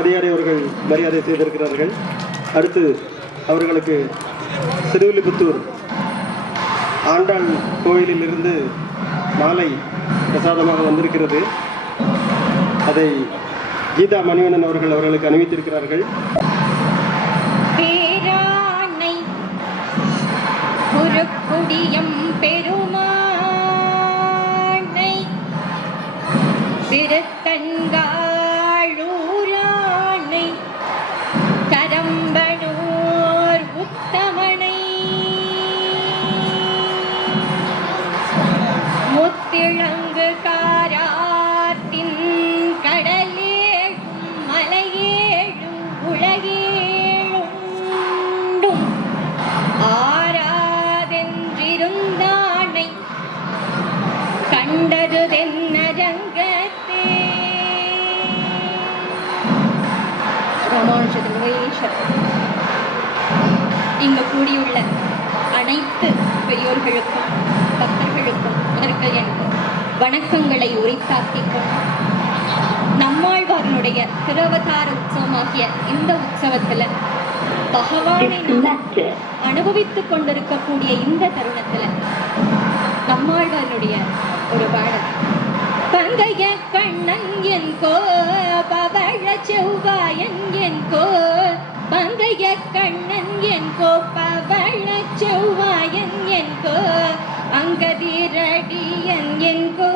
அதிகாரி அவர்கள் மரியாதை செய்திருக்கிறார்கள். அடுத்து அவர்களுக்கு சிறுவில்லிபுத்தூர் ஆண்டாள் கோயிலில் இருந்து மாலை பிரசாதமாக வந்திருக்கிறது. அதை கீதா மணிவண்ணன் அவர்கள் அவர்களுக்கு அணிவித்திருக்கிறார்கள். பேரானை குருக்குடியம் பெருமானை திருத்தன்காழூரானை கரம்பனூர் உத்தமனை முத்திழங்கு காராத்தின் கடலேழும் மலையேழும் உலகேழுண்டும் ஆராதென்றிருந்தானை கண்டது தென்னரங்கத்தே. இங்கு கூடியுள்ள அனைத்து பெரியோர்களுக்கும் பக்தர்களுக்கும் அதற்கு என் வணக்கங்களை உரித்தாக்கிக் கொண்டு நம்மாழ்வாரனுடைய திருவதார உற்சவமாகிய இந்த உற்சவத்துல பகவானை அனுபவித்துக் கொண்டிருக்கக்கூடிய இந்த தருணத்துல நம்மாழ்வாரனுடைய ஒரு பாடல். பங்கைய கண்ணன் என் கோ பவழ செவ்வாயன் என் கோ பங்கைய கண்ணன் என் கோ பவழ செவ்வாயன் என் கோ அங்கதிரடியன் என் கோ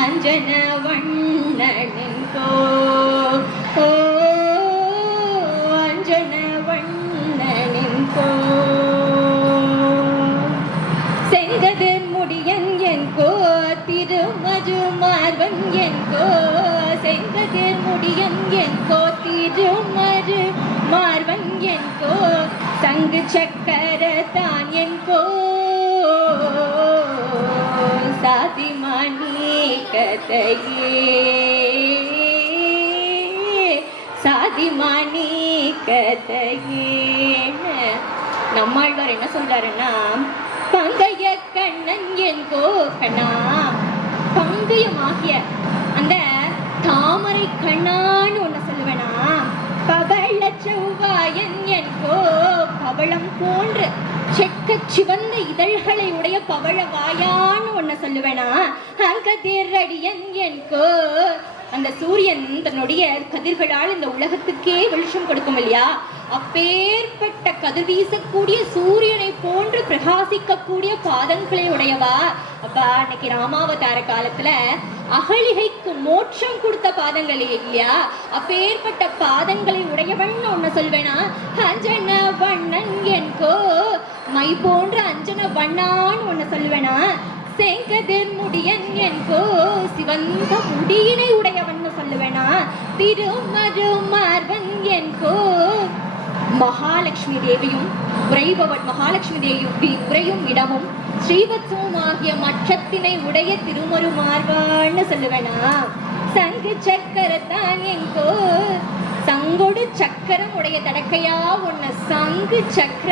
அஞ்சன வண்ணனின் கோ அஞ்சன வண்ணனின் கோ செங்கதிர் முடியன் என் கோ திருமருமார்வன் என் கோ செங்கதிர் முடியன் என் கோ திருமருமார்வன் என் கோ சங்கு சக்கர தான் என் கோ சாதிமணி கதையே சாதிமணி கதையே. நம்மாழ்வார் என்ன சொல்றாருன்னா, பங்கைய கண்ணன் என் கோ கண்ணா பங்கயமாகிய அந்த தாமரை கண்ணான்னு ஒன்ன சொல்லுவேனா, பவள செவ்வாயன் என் கோ பவளம் போன்று செக்க சிவந்த இதழ்களை உடைய பவள வாயான்னு ஒன்ன சொல்லுவேனா, அங்கதிரடியன் என் கோ அந்த சூரியன் தன்னுடைய கதிர்களால் இந்த உலகத்துக்கே வெளிச்சம் கொடுக்கும் இல்லையா, அப்பேற்பட்ட கதிர் வீசக்கூடிய சூரியனை போன்று பிரகாசிக்கக்கூடிய பாதங்களை உடையவா. அப்பா இன்னைக்கு ராமாவதார காலத்துல அகலிகைக்கு மோட்சம் கொடுத்த பாதங்களே இல்லையா, அப்பேற்பட்ட பாதங்களை உடையவன் ஒன்னு சொல்வேனா, அஞ்சன வண்ணன் என் கோ மை போன்ற அஞ்சன வண்ணான்னு ஒன்னு சொல்லுவேனா, செங்கதிர் முடியன் என் கோ சிவந்த முடியினை உடையவன் சொல்லுவேனா, திருமருமார்வன் என் கோ மகாலட்சுமி தேவியும் உரைபவன் மகாலட்சுமி தேவி உரையும் இடமும் ஸ்ரீவத்சவம் ஆகிய மற்றத்தினை உடைய திருமருமார்வான்னு சொல்லுவேனா, சங்கு சக்கரத்தான் என் கோ சங்கொடு சக்கரம் உடைய தடக்கையா உன்னை சங்கு சக்கர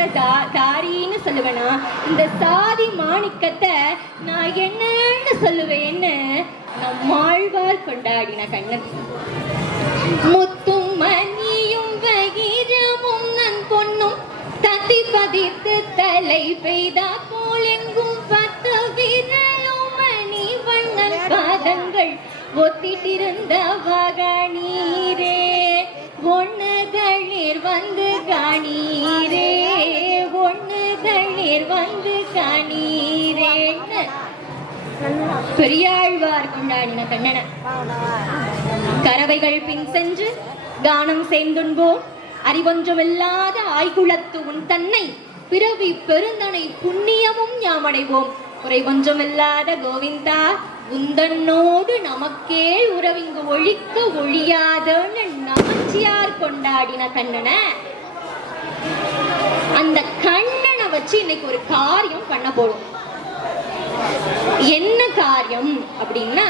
தாரின்னு சொல்லுவேனா, இந்த சாதி மாணிக்கத்தை நான் என்னன்னு சொல்லுவேன்னு நம்மாழ்வார் கொண்டாடின கண்ணன். முத்தும் மணியும் வகிரமும் நன் பொன்னும் தத்தி பதித்து தலை பெய்தா போலெங்கும் 10 விரலும் மணி வண்ணன் பாதங்கள் ஒத்திட்டிருந்த வகனீரே ஒன்னு தண்ணீர் வந்து காணீரே ஒன்னு தண்ணீர் வந்து காணீரேன்னு பெரியாழ்வார் கொண்டாடின கண்ணன. கறவைகள் பின் சென்று கானம் சேர்ந்துண்போம் அறிவொன்றுமில்லாத ஆய்குலத்து உன் தன்னை பிறவி பெருந்தனை புண்ணியமும் யாமடைவோம் குறைவொன்றுமில்லாத கோவிந்தா உந்தன்னோடு நமக்கே உறவிங்கு ஒழிக்க ஒழியாதன்னு நமச்சியார் கொண்டாடின கண்ணன. அந்த கண்ணனை வச்சு இன்னைக்கு ஒரு காரியம் பண்ண போறோம். என்ன காரியம் அப்படின்னா,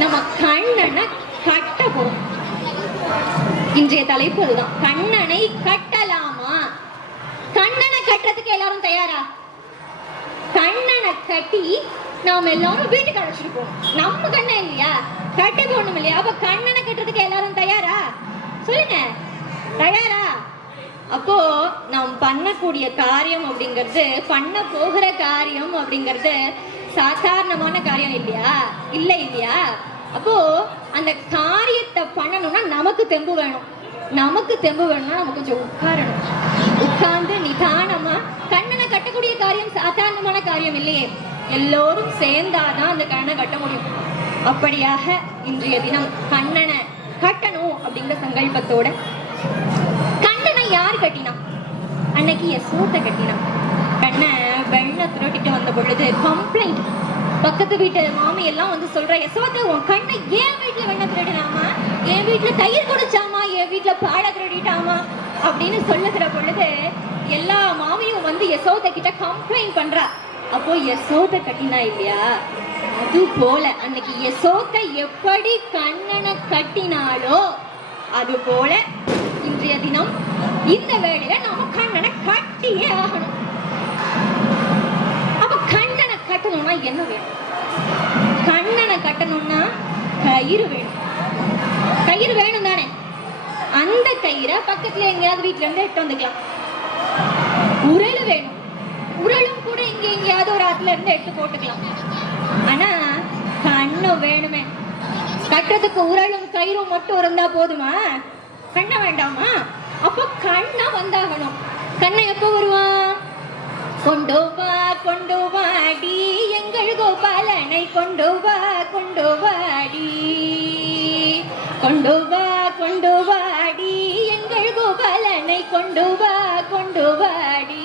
நம்ம கண்ணனை கட்ட போறோம். இன்றைய தலைப்பு அதுதான், கண்ணனை கட்டலாமா. கண்ணனை கட்டுறதுக்கு எல்லாரும் தயாரா? கண்ணனை கட்டி நாம எல்லாரும் வீட்டுக்கு அழைச்சிருக்கோம். நம்ம கண்ணன் இல்லையா, கட்டி போடணும் இல்லையா? அப்ப கண்ணனை கட்டுறதுக்கு எல்லாரும் தயாரா? சொல்லுங்க, தயாரா? அப்போ நாம் பண்ணக்கூடிய காரியம் அப்படிங்கிறது, பண்ண போகிற காரியம் அப்படிங்கிறது சாதாரணமான காரியம் இல்லையா? இல்லையா? அப்போ அந்த காரியத்தை பண்ணணும்னா நமக்கு தெம்பு வேணும். நமக்கு தெம்பு வேணும்னா நம்ம கொஞ்சம் உட்காரணும். உட்கார்ந்து நிதானமா, கண்ணனை கட்டக்கூடிய காரியம் சாதாரணமான காரியம் இல்லையே, எல்லோரும் சேர்ந்தாதான் அந்த கண்ணனை கட்ட முடியும். அப்படியாக இன்றைய தினம் கண்ணனை கட்டணும் அப்படிங்கிற சங்கல்பத்தோட, கண்ணனை யார் கட்டினா? அன்னைக்கு யசோதை கட்டினா. கண்ணை வெண்ணை திருட்டிட்டு வந்த பொழுது கம்ப்ளைண்ட், பக்கத்து வீட்டு மாமி எல்லாம் வந்து சொல்ற, யசோதை உன் கண்ணை என் வீட்டுல வெண்ணை திருடினாமா, என் வீட்டுல தயிர் குடிச்சாமா, என் வீட்டுல பாட திருடிட்டாமா அப்படின்னு சொல்லுகிற பொழுது எல்லா மாமியும் வந்து யசோதை கிட்ட கம்ப்ளைண்ட் பண்றா. அப்போ யசோதை கட்டினா இல்லையா? அது போல அன்னைக்கு யசோதை எப்படி கண்ணனை கட்டினாலோ அது போல இன்றைய தினம் இந்த வேளையில நாம கண்ணனை கட்டியே ஆகணும். அப்ப கண்ணனை கட்டணும்னா என்ன வேணும்? கண்ணனை கட்டணும்னா கயிறு வேணும். கயிறு வேணும் தானே? அந்த கயிறை பக்கத்துல எங்கேயாவது வீட்டுல இருந்து எடுத்து வந்துக்கலாம். உரல் வேணும். உரலும் கூட இங்க எங்கேயாவது ஒரு ஆத்துல இருந்து எடுத்து போட்டுக்கலாம். ஆனா கண்ணும் வேணுமே. கட்டுறதுக்கு உரலும் கயிறும் மட்டும் இருந்தா போதுமா? கண்ண வேண்டாமா? அப்போ கண்ணா வந்தாகணும். கண்ணை எப்போ வருவான்? கொண்டு வா கொண்டு வாடி எங்கள் கோபாலனை கொண்டு வா கொண்டு வாடி, கொண்டு வா கொண்டு வாடி எங்கள் கோபாலனை கொண்டு வா கொண்டு வாடி,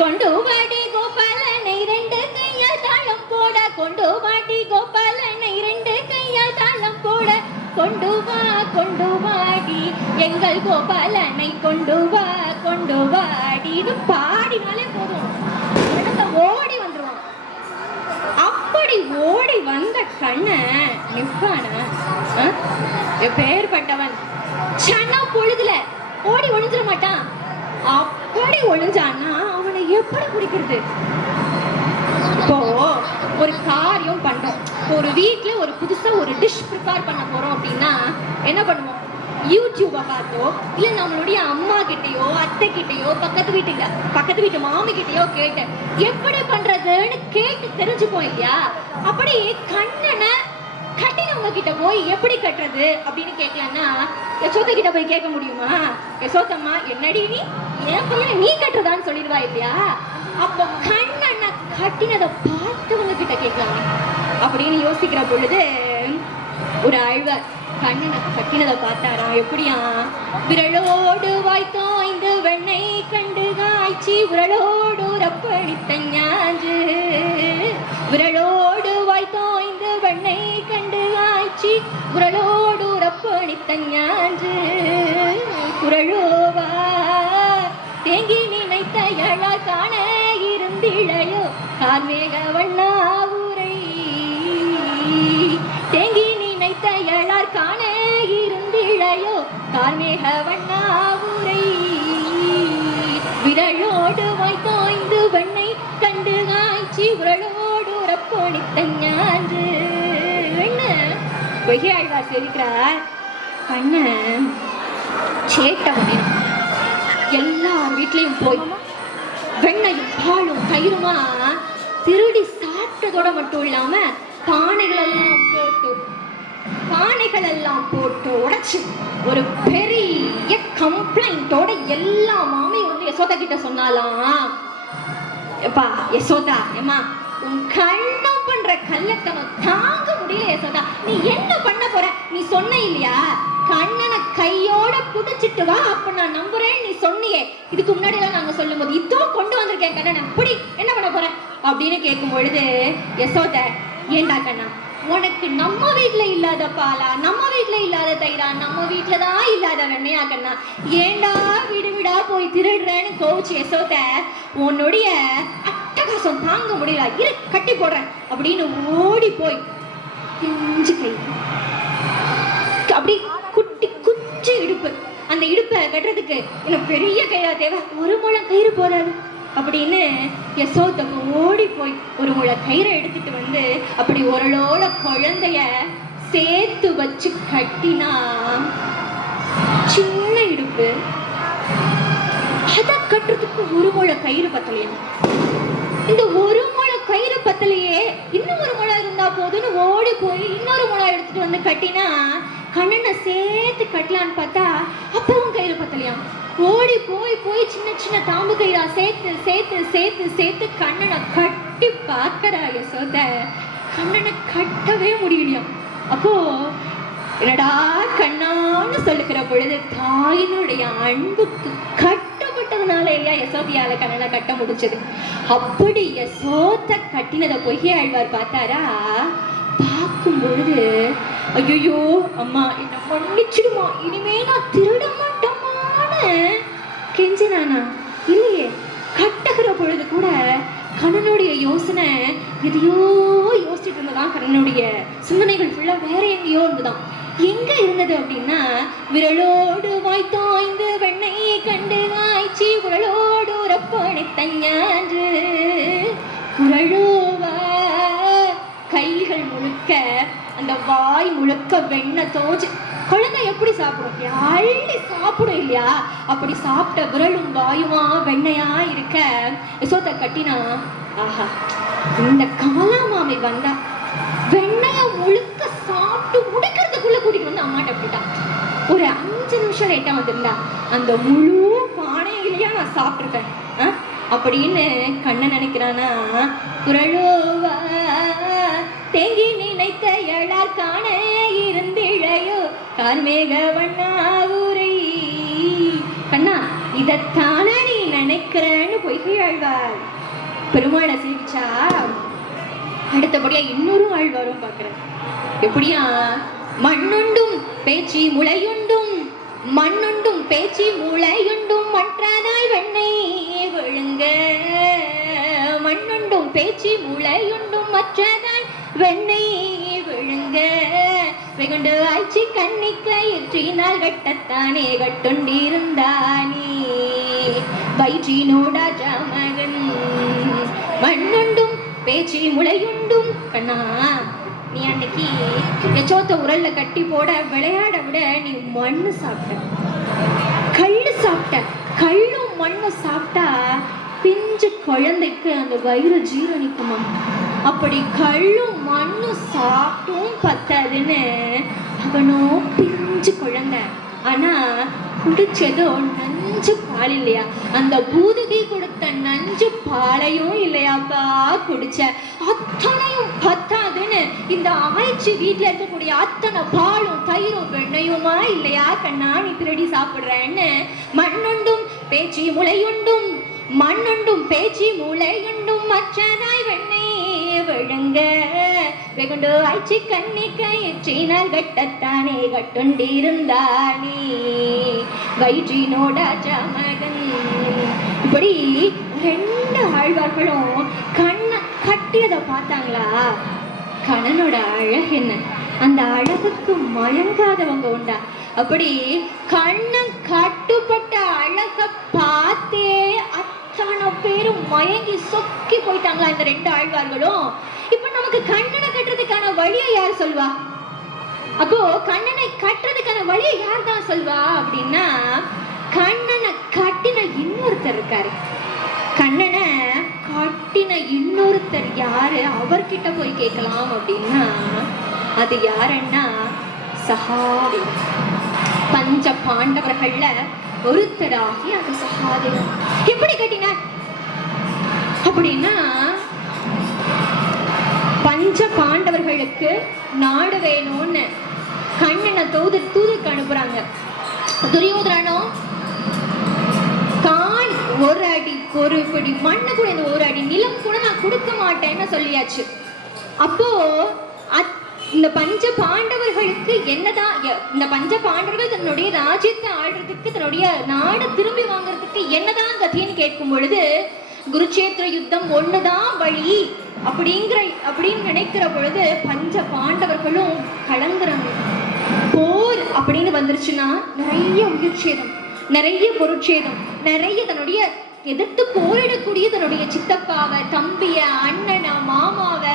கொண்டு வாடி கோபாலனை ரெண்டு கையால் தாளம் போட, கொண்டு வாடி கோபாலனை ரெண்டு கையால் தாளம் போட, கொண்டு வா கொண்டு வாடி எங்கள் கோபாலனை கொண்டு வா கொண்டு வாடி. இது பாடினாலே போதும், ஓடி வந்துருவான். அப்படி ஓடி வந்த கண்ண நிப்பானா? எப்பேற்பட்டவன் சன்னா பொழுதுல ஓடி ஒளிஞ்சிட மாட்டான். அப்படி ஒளிஞ்சான்னா அவனை எப்படி பிடிக்கிறது? இப்போ ஒரு காரியம் பண்றோம், ஒரு வீட்டுல ஒரு புதுசா ஒரு டிஷ் ப்ரிப்பேர் பண்ண போறோம் அப்படின்னா என்ன பண்ணுவோம்? யூடியூபை பார்த்தோ, இல்ல நம்மளுடைய அம்மா கிட்டயோ அத்தை கிட்டயோ பக்கத்து வீட்டு மாமி கிட்டயோ கேட்டு எப்படி பண்றதுன்னு கேட்டு தெரிஞ்சுப்போம் இல்லையா? அப்படி கண்ணனை கட்டினவங்க கிட்ட போய் எப்படி கட்டுறது அப்படின்னு கேட்கலன்னா யசோதை கிட்ட போய் கேட்க முடியுமா? யசோதம்மா என்னடி நீ என் பையனை நீ கட்டுறதான்னு சொல்லிடுவா இல்லையா? அப்போ கண்ணனை கட்டினதை பார்த்தவங்க கிட்ட கேட்கலாமே அப்படின்னு யோசிக்கிற பொழுது ஒரு ஆழ்வார் கண்ணனை கட்டினதை பார்த்தாரா. எப்படியா? விரலோடு வாய்த்தோய்ந்து வெண்ணை கண்டு காய்ச்சி விரலோடு ரப்பணித்த ஞான்று, விரலோடு வாய்த்தோய்ந்து வெண்ணை கண்டு காய்ச்சி விரலோடு ரப்பணித்த ஞான்று, குரலோவா தேங்கி நினைத்த எழா காண இருந்திழையோ கார்மேக வண்ணா ஊரை, தேங்கி நினைத்த எழார் காண இருந்திழையோ கார்மேக வண்ணா ஊரை, விரலோடு வாய்த்தோய்ந்து வெண்ணை கண்டு காய்ச்சி விரலோடு ரப்பொழித்த ஞான்று. பொய்கை ஆழ்வார் தெரிவிக்கிறார், கண்ண சேட்டை முடியும். எல்லார் வீட்லயும் போய் வெண்ணையும் பாலும் தயிருமா திருடி சாப்பிட்டதோட மட்டும் இல்லாம பானைகள் எல்லாம் போட்டு உடைச்சு ஒரு பெரிய கம்ப்ளைண்டோட எல்லா மாமியும் வந்து யசோதா கிட்ட சொன்னாலாம், எப்பா யசோதா, ஏமா உன் கண்ணம் பண்ற கள்ளத்தனம் தாங்க முடியல யசோதா, நீ என்ன பண்ண போற? நீ சொன்ன இல்லையா கண்ணனை கையோட புடிச்சிட்டு வா, அப்ப நான் நம்புறேன் நீ சொன்னியே. இதுக்கு முன்னாடி எல்லாம் நாங்க சொல்லும் போது இதோ கொண்டு வந்திருக்கேன் கண்ணனை, புடி, என்ன பண்ண போற அப்படின்னு கேட்கும் பொழுது யசோதை, ஏண்டா கண்ணா உனக்கு நம்ம வீட்டுல இல்லாத பாலா, நம்ம வீட்டுல இல்லாத தயிரா, நம்ம வீட்டுலதான் இல்லாத வெண்ணையா கண்ணா, ஏண்டா வீடு வீடா போய் திருடுறேன்னு கோவிச்சு யசோதை உன்னுடைய அட்டகாசம் தாங்க முடியல, இரு கட்டி போடுறேன் அப்படின்னு ஓடி போய் பிஞ்சு கை, அப்படி குட்டி குச்சி இடுப்பு, அந்த இடுப்பை கட்டுறதுக்கு எனக்கு பெரிய கயிறா தேவை, ஒரு முழம் கயிறு போதாது, அப்படின்னு யசோதா ஓடி போய் ஒரு முளை கயிறை எடுத்துட்டு வந்து அப்படி உரளோட குழந்தைய சேர்த்து வச்சு கட்டினா, சின்ன இடுப்பு, அத கட்டுறதுக்கு ஒரு முளை கயிறு பத்தலையா? இந்த ஒரு முளை கயிறு பத்தலையே, இன்னும் ஒரு முளை இருந்தா போதுன்னு ஓடி போய் இன்னொரு முளை எடுத்துட்டு வந்து கட்டினா, கண்ணனை சேர்த்து கட்டலான்னு பார்த்தா அப்பவும் கயிறு பத்தலையா? ஓடி போய் போய் சின்ன சின்ன தாம்பு கயிறா சேர்த்து சேர்த்து சேர்த்து சேர்த்து கண்ணனை கட்டி பார்க்கறா யசோத. கண்ணனை கட்டவே முடியலையா? அப்போ என்னடா கண்ணான்னு சொல்லுகிற பொழுது தாயினுடைய அன்புக்கு கட்டப்பட்டதுனால இல்லையா யசோதியால கண்ணனை கட்ட முடிச்சது. அப்படி யசோத கட்டினதை பொய்கை ஆழ்வார் பார்த்தாரா? பார்க்கும் பொழுது ஐயோ அம்மா என்ன மன்னிச்சிடுமா, இனிமே நான் திருட மாட்டோமான்னு கெஞ்சினானா? இல்லையே, கட்டுகிற பொழுது கூட கண்ணனுடைய யோசனை எதையோ யோசிச்சுட்டு இருந்ததான். கண்ணனுடைய சிந்தனைகள் ஃபுல்லா வேற எங்கேயோ இருந்துதான். எங்க இருந்தது அப்படின்னா, விரலோடு வாய்த்தாய்ந்து வெண்ணை கண்டு ஆய்ச்சி உரலோடு உரப்பனை தஞ்சான்று குரலோவ கைகள் முழுக்க அந்த வாய் முழுக்க வெண்ணெய் தோஞ்சு. குழந்தை எப்படி சாப்பிடும்? அள்ளி சாப்பிடும் இல்லையா? அப்படி சாப்பிட்ட விரலும் வாயுமா வெண்ணையா இருக்க யசோதா கட்டினா, ஆஹா இந்த கமலா மாமி வந்தா வெண்ணைய முழுக்க சாப்பிட்டு முடிக்கிறதுக்குள்ள கூட்டிட்டு வந்து அம்மாட்ட போயிட்டா. ஒரு 5 நிமிஷம் லேட்டா வந்திருந்தா அந்த முழு பானையிலேயே நான் சாப்பிட்டுருப்பேன் அப்படின்னு கண்ணன் நினைக்கிறானா? குரலோவா தேங்கி நினைத்த எழார் காண இருந்திழையோ கார்மேக வண்ணாவுரை. கண்ணா, இதத்தான நீ நினைக்கிறேன்னு பொய்கை ஆழ்வார் பெருமாளை சேவிச்சா. அடுத்தபடியா இன்னொரு ஆழ்வாரும் பார்க்கிறேன். எப்படியா? மண்ணுண்டும் பேச்சி முளையுண்டும், மண்ணுண்டும் பேச்சி முளையுண்டும் மற்றதாய் வெண்ணை விழுங்க. மண்ணுண்டும் பேச்சி முளையுண்டும் மற்றதாய் வெண்ணை விழுங்க. வெகுண்டு ஆய்ச்சி கண்ணிக்கயிற்றினால் கட்டத்தானே கட்டுண்டிருந்தானே வயிற்றினோடா ஜாமகன். மண்ணுண்டும் பேச்சி முளையுண்டும். கண்ணா, நீ அன்னைக்கு யசோத உரல்ல கட்டி போட விளையாட விட நீ மண்ணு சாப்பிட்ட, கள்ளு சாப்பிட்ட. கள்ளும் மண்ணு சாப்பிட்டா பிஞ்சு குழந்தைக்கு அந்த வயிறு ஜீரணிக்குமா? அப்படி கள்ளும் மண்ணும் சாப்பிட்டும் பத்தாதுன்னு அவனும் பிஞ்சு குழந்தை. ஆனா குடிச்சதோ நஞ்சு பால் இல்லையா? அந்த பூதுகி கொடுத்த நஞ்சு பாலையும் இல்லையாப்பா குடிச்ச. அத்தனையும் பத்தாதுன்னு இந்த ஆய்ச்சி வீட்டுல இருக்கக்கூடிய அத்தனை பாலும் தயிரும் வெண்ணையுமா இல்லையா கண்ணா நீ திருடி சாப்பிடுறேன்னு. மண்ணுண்டும் பேச்சி முளையுண்டும், மண்ணுண்டும் பேச்சி முளையுண்டும் மற்றதாய் வெண்ணை விழுங்க. வெகுண்டு ஆய்ச்சி கண்ணிக்கயிற்றினால் கட்டத்தானே கட்டுண்டிருந்தானே வயிற்றினோட ஜமகன். இப்படி 2 ஆழ்வார்களும் கண்ணை கட்டியதை பார்த்தாங்களா? கண்ணனோட அழகு என்ன, அந்த அழகுக்கு மயங்காதவங்க உண்டா? அப்படி கண்ணன் கட்டுப்பட்ட அழக பார்த்தே அத்தனை பேரும் மயங்கி சொக்கி போயிட்டாங்களா இந்த 2 ஆழ்வார்களும். இப்ப நமக்கு கண்ணனை கட்டுறதுக்கான வழியை யார் சொல்வா? அப்போ கண்ணனை கட்டுறதுக்கான வழியை யார் தான் சொல்வா அப்படின்னா, கண்ணனை கட்டின இன்னொருத்தர் இருக்காரு. கண்ணனை கட்டின இன்னொருத்தர் யாரு? அவர்கிட்ட போய் கேட்கலாம் அப்படின்னா அது யாருன்னா சகாதேவன். பஞ்ச பாண்டவர்கள்ல ஒருத்தராகி அந்த சகாதேவன் எப்படி கட்டினார் அப்படின்னா, பஞ்ச பாண்டவர்களுக்கு நாடு வேணும்னு கண்ணனை தூதுக்கு அனுப்புறாங்க. துரியோதனோ தான் 1 அடி ஒரு படி மண்ணு கூட, இந்த 1 அடி நிலம் கூட நான் கொடுக்க மாட்டேன்னு சொல்லியாச்சு. அப்போ இந்த பஞ்ச பாண்டவர்களுக்கு என்னதான், இந்த பஞ்ச பாண்டவர்கள் தன்னுடைய ராஜ்யத்தை ஆள்றதுக்கு, தன்னுடைய நாடு திரும்பி வாங்குறதுக்கு என்னதான் கதின்னு கேட்கும் பொழுது, குருச்சேத்திர யுத்தம் ஒண்ணுதான் வழி அப்படின்னு நினைக்கிற பொழுது பஞ்ச பாண்டவர்களும் கலங்குறாங்க. போர் அப்படின்னு வந்துருச்சுன்னா நிறைய உயிர் சேதம், நிறைய பொருட்சேதம், நிறைய தன்னுடைய எதிர்த்து போரிடக்கூடிய தன்னுடைய சித்தப்பாவை, தம்பிய, அண்ணனை, மாமாவை,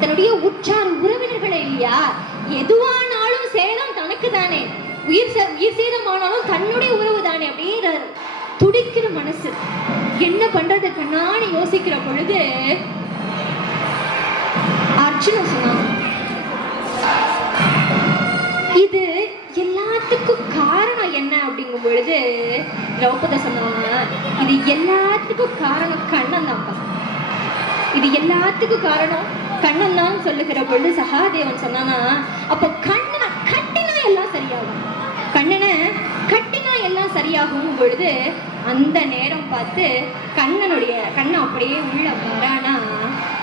தன்னுடைய உற்றார் உறவினர்களை இல்லையா, எதுவானாலும் சேதம் தனக்கு தானே, உயிர் சேதமானாலும் தன்னுடைய உறவு தானே அப்படிங்கிற துடிக்கிற மனசு. என்ன பண்றது கண்ணான்னு யோசிக்கிற பொழுது அர்ஜுனன் சொன்னான், இது எல்லாத்துக்கும் காரணம் என்ன அப்படிங்கும் பொழுது திரௌபதி சொன்னாங்க, இது எல்லாத்துக்கும் காரணம் கண்ணன் தான்ப்பா, இது எல்லாத்துக்கும் காரணம் கண்ணன் தான் சொல்லுகிற பொழுது சகாதேவன் சொன்னானா, அப்போ கண்ணனை கட்டினா எல்லாம் சரியாகும், கண்ணனை கட்டினா எல்லாம் சரியாகும் பொழுது அந்த நேரம் பார்த்து கண்ணன் அப்படியே உள்ள வரானா,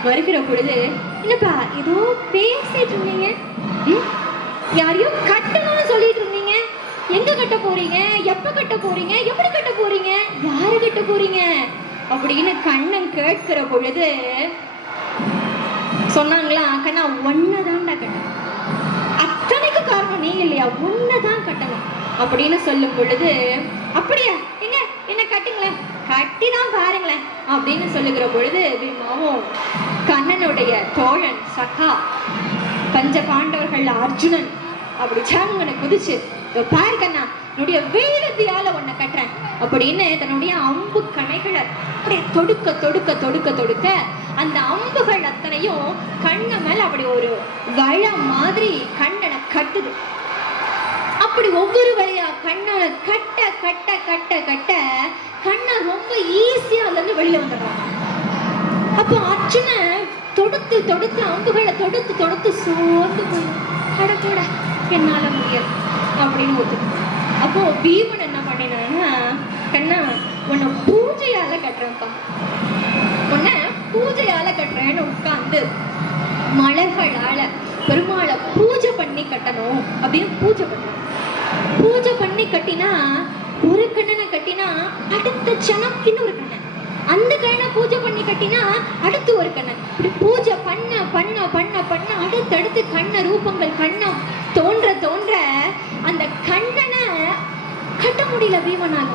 வருகிற பொழுது என்னப்பா ஏதோ பேசிட்டு இருந்தீங்க, யாரையோ கட்டணும்னு சொல்லிட்டு இருந்தீங்க, எங்க கட்ட போறீங்க, எப்ப கட்ட போறீங்க, எப்படி கட்ட போறீங்க, யாரு கட்ட போறீங்க அப்படின்னு கண்ணன் கேட்கிற பொழுது சொன்னாங்களா, கண்ணா ஒன்னதான்டா கட்டணும், அத்தனைக்கு காரணம் நீ இல்லையா, ஒன்னதான் கட்டணும் அப்படின்னு சொல்லும் பொழுது, அப்படியா எங்க என்ன கட்டுங்களேன், கட்டிதான் பாருங்களேன் அப்படின்னு சொல்லுகிற பொழுது பீமாவும் கண்ணனுடைய தோழன் சகா பஞ்ச பாண்டவர்கள் அர்ஜுனன் அப்படி சாங்கனை குதிச்சு, பாரு கண்ணா என்னுடைய வீரத்தியால உன்னை கட்டுறேன் அப்படின்னு தன்னுடைய அம்பு கணைகளை அப்படியே தொடுக்க தொடுக்க தொடுக்க தொடுக்க அந்த அம்புகள் அத்தனையும் கண்ண மேல அப்படி ஒரு வழ மாதிரி கண்ணனை கட்டுது. அப்படி ஒவ்வொரு வழியா கண்ணனை கட்ட கட்ட கட்ட கட்ட கண்ணன் ரொம்ப ஈஸியா அதுல இருந்து வெளியில வந்துடுறான். அப்போ அர்ஜுனன் தொடுத்து தொடுத்து அம்புகளை தொடுத்து தொடுத்து சோர்ந்து போய் அடக்கூட என்னால முடியாது அப்படின்னு ஒத்துக்கு. அப்போ பீமன் என்ன பண்ணினான்னா, கண்ணா உன்னை பூஜையால கட்டுறேன்ப்பா, உன்னை பூஜையால கட்டுறேன்னு உட்கார்ந்து மலர்களால பெருமாளை பூஜை பண்ணி கட்டணும் அப்படின்னு பூஜை பண்றான். பூஜை பண்ணி கட்டினா ஒரு கண்ணனை கட்டினா அடுத்த சனம் இன்னொரு கண்ணன், அந்த கண்ணனை பூஜை பண்ணி கட்டினா அடுத்து ஒரு கண்ணன், இப்படி பூஜை பண்ண பண்ண பண்ண பண்ண அடுத்தடுத்து கண்ண ரூபங்கள் கண்ணம் தோன்ற தோன்ற அந்த கண்ணனை கட்ட முடியல பீமனால.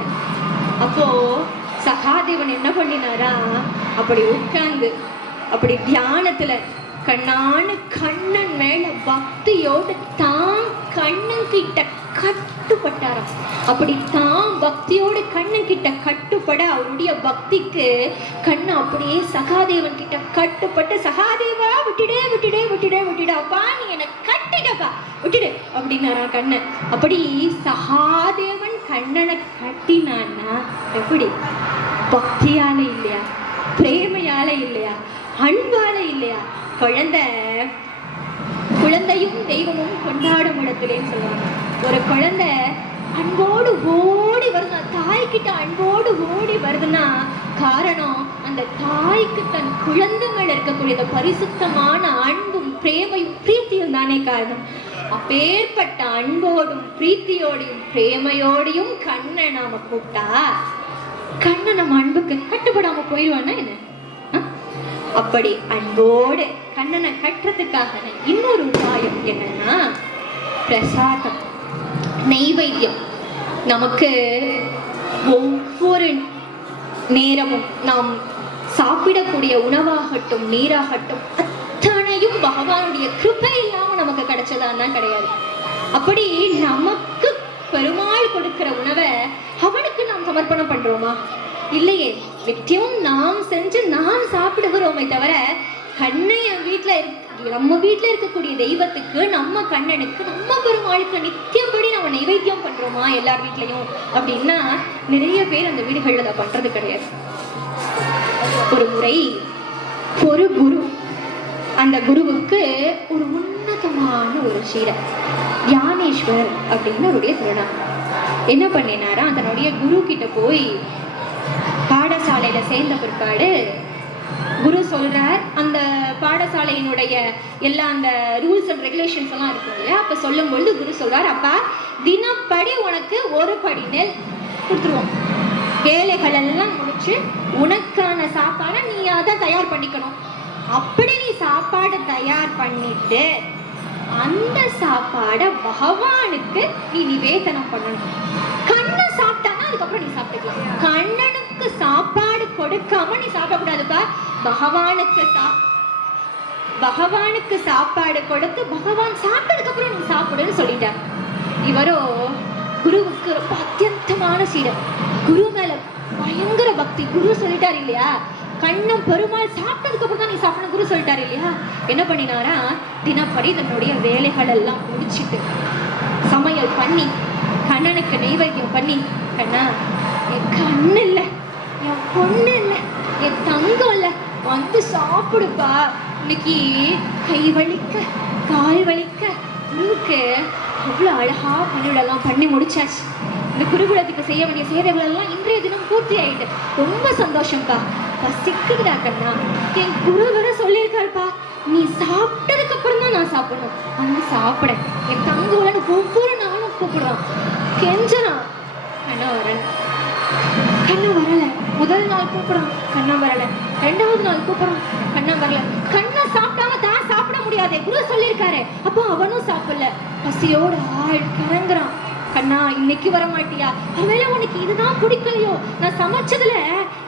அப்போ சகாதேவன் என்ன பண்ணினாரா, அப்படி உட்கார்ந்து அப்படி தியானத்துல கண்ணான கண்ணன் மேல பக்தியோடு தான் கண்ணன் கிட்ட கட்டுப்பட்டாராம். அப்படி தான் பக்தியோடு கண்ணன் கிட்ட கட்டுப்பட அவருடைய பக்திக்கு கண்ணன் அப்படியே சகாதேவன் கிட்ட கட்டுப்பட்டு, சகாதேவா விட்டுடே விட்டுடே விட்டுடே விட்டுடா அப்பா, நீ என்னை கட்டிடப்பா விட்டுடு அப்படின்னாரா கண்ணன். அப்படி சகாதேவன் கண்ணனை கட்டினான்னா எப்படி, பக்தியால இல்லையா, பிரேமையால இல்லையா, அன்பால இல்லையா. குழந்தையும் தெய்வமும் கொண்டாடும் இடத்துலேன்னு சொல்லுவாங்க. ஒரு குழந்தை அன்போடு ஓடி வருதுன்னா, தாய்கிட்ட அன்போடு ஓடி வருதுன்னா காரணம் அந்த தாய்க்கு தன் குழந்தை மேல இருக்கக்கூடிய பரிசுத்தமான அன்பும் பிரேமையும் பிரீத்தியும் தானே காரணம். அப்பேற்பட்ட அன்போடும் பிரீத்தியோடையும் பிரேமையோடையும் கண்ணை நாம கூப்பிட்டா கண்ணை நம்ம அன்புக்கு கட்டுப்படாம போயிடுவானா என்ன? அப்படி அன்போடு கண்ணனை கட்டுறதுக்காக இன்னொரு உபாயம் என்னன்னா பிரசாதம், நெய்வேத்தியம். நமக்கு ஒவ்வொரு நேரமும் நாம் சாப்பிடக்கூடிய உணவாகட்டும் நீராகட்டும் அத்தனையும் பகவானுடைய கிருபை இல்லாம நமக்கு கிடைச்சதான்னா கிடையாது. அப்படி நமக்கு பெருமாள் கொடுக்கிற உணவை அவனுக்கு நாம் சமர்ப்பணம் பண்றோமா? இல்லையே. நித்தியம் நாம் செஞ்சு நாம் சாப்பிடுகிறோமே தவிர கண்ணை நம்ம வீட்டுல இருக்கக்கூடிய தெய்வத்துக்கு, நம்ம கண்ணனுக்கு, நம்ம பெருமாளுக்கு நித்தியப்படி நம்ம நைவேத்தியம் பண்றோமா எல்லார் வீட்லயும் அப்படின்னா நிறைய பேர் அந்த வீடுகள்ல அதை பண்றது கிடையாது. ஒரு முறை ஒரு குரு, அந்த குருவுக்கு ஒரு உன்னதமான ஒரு சீடர் ஞானேஸ்வர் அப்படின்னு அவருடைய திருநாமம். என்ன பண்ணினாரா, தன்னுடைய குரு கிட்ட போய் பாடசாலையில சேர்ந்த பிற்பாடு குரு சொல்றார், அந்த பாடசாலையினுடைய எல்லா அந்த ரூல்ஸ் அண்ட் ரெகுலேஷன்ஸ் எல்லாம் இருக்கும் இல்லையா, அப்ப சொல்லும் பொழுது குரு சொல்றார், அப்பா தினப்படி உனக்கு ஒரு படி நெல் கொடுத்துருவோம், வேலைகள் எல்லாம் முடிச்சு உனக்கான சாப்பாடை நீ அதை தயார் பண்ணிக்கணும். அப்படி நீ சாப்பாடை தயார் பண்ணிட்டு அந்த சாப்பாடை பகவானுக்கு நீ நிவேதனம் பண்ணணும். கண்ணை சாப்பிட்டானா அதுக்கப்புறம் நீ சாப்பிட்டுக்கலாம். கண்ணனுக்கு சாப்பாடு கொடுக்காம நீ சாப்பிடக்கூடாதுப்பா. பகவானுக்கு சாப்பாடு கொடுத்து பகவான் சாப்பிட்டதுக்கு அப்புறம் நீ சாப்பிடுன்னு சொல்லிட்டார். இவரோ குருவுக்கு ரொம்ப அத்தியந்தமான சீடம், குரு மேல பயங்கர பக்தி. குரு சொல்லிட்டாரு இல்லையா, கண்ணன் பெருமாள் சாப்பிட்டதுக்கு அப்புறம் தான் நீ சாப்பிடணும் குரு சொல்லிட்டாரு இல்லையா. என்ன பண்ணினாரா, தினப்படி தன்னுடைய வேலைகள் எல்லாம் முடிச்சுட்டு சமையல் பண்ணி கண்ணனுக்கு நெய்வேத்தியம் பண்ணி, கண்ணா என் கண்ணு இல்லை, என் பொண்ணு இல்லை, என் தங்கம் இல்லை, வந்து சாப்பிடுப்பா. இன்னைக்கு கை வலிக்க கால் வலிக்க குருவுக்கு அவ்வளோ அழகா பணிவிடெல்லாம் பண்ணி முடிச்சாச்சு. இந்த குருகுலத்துக்கு செய்ய வேண்டிய சேவைகள் எல்லாம் இன்றைய தினம் பூர்த்தி ஆயிட்டு ரொம்ப சந்தோஷம்ப்பா. பசிக்குதுடா கண்ணா, என் குரு வர சொல்லியிருக்காருப்பா, நீ சாப்பிட்டதுக்கு அப்புறம் தான் நான் சாப்பிடணும், வந்து சாப்பிட என் தங்கன்னு ஒவ்வொரு நாளும் கூப்பிடுறான், கெஞ்சறான். கண்ணா வரல, கண்ணா வரல. முதல் நாள் கூப்பிடுறான், கண்ணா வரல. ரெண்டாவது நாள் கூப்பிடுறான், கண்ணா வரல. கண்ணா சாப்பிட்டாம தான் சாப்பிட முடியாதே, குரு சொல்லியிருக்காரு. அப்போ அவனும் சாப்பிடல, பசியோட ஆள் கறங்குறான். கண்ணா இன்னைக்கு வர மாட்டியா, ஒருவேளை உனக்கு இதுதான் பிடிக்கலையோ, நான் சமைச்சதுல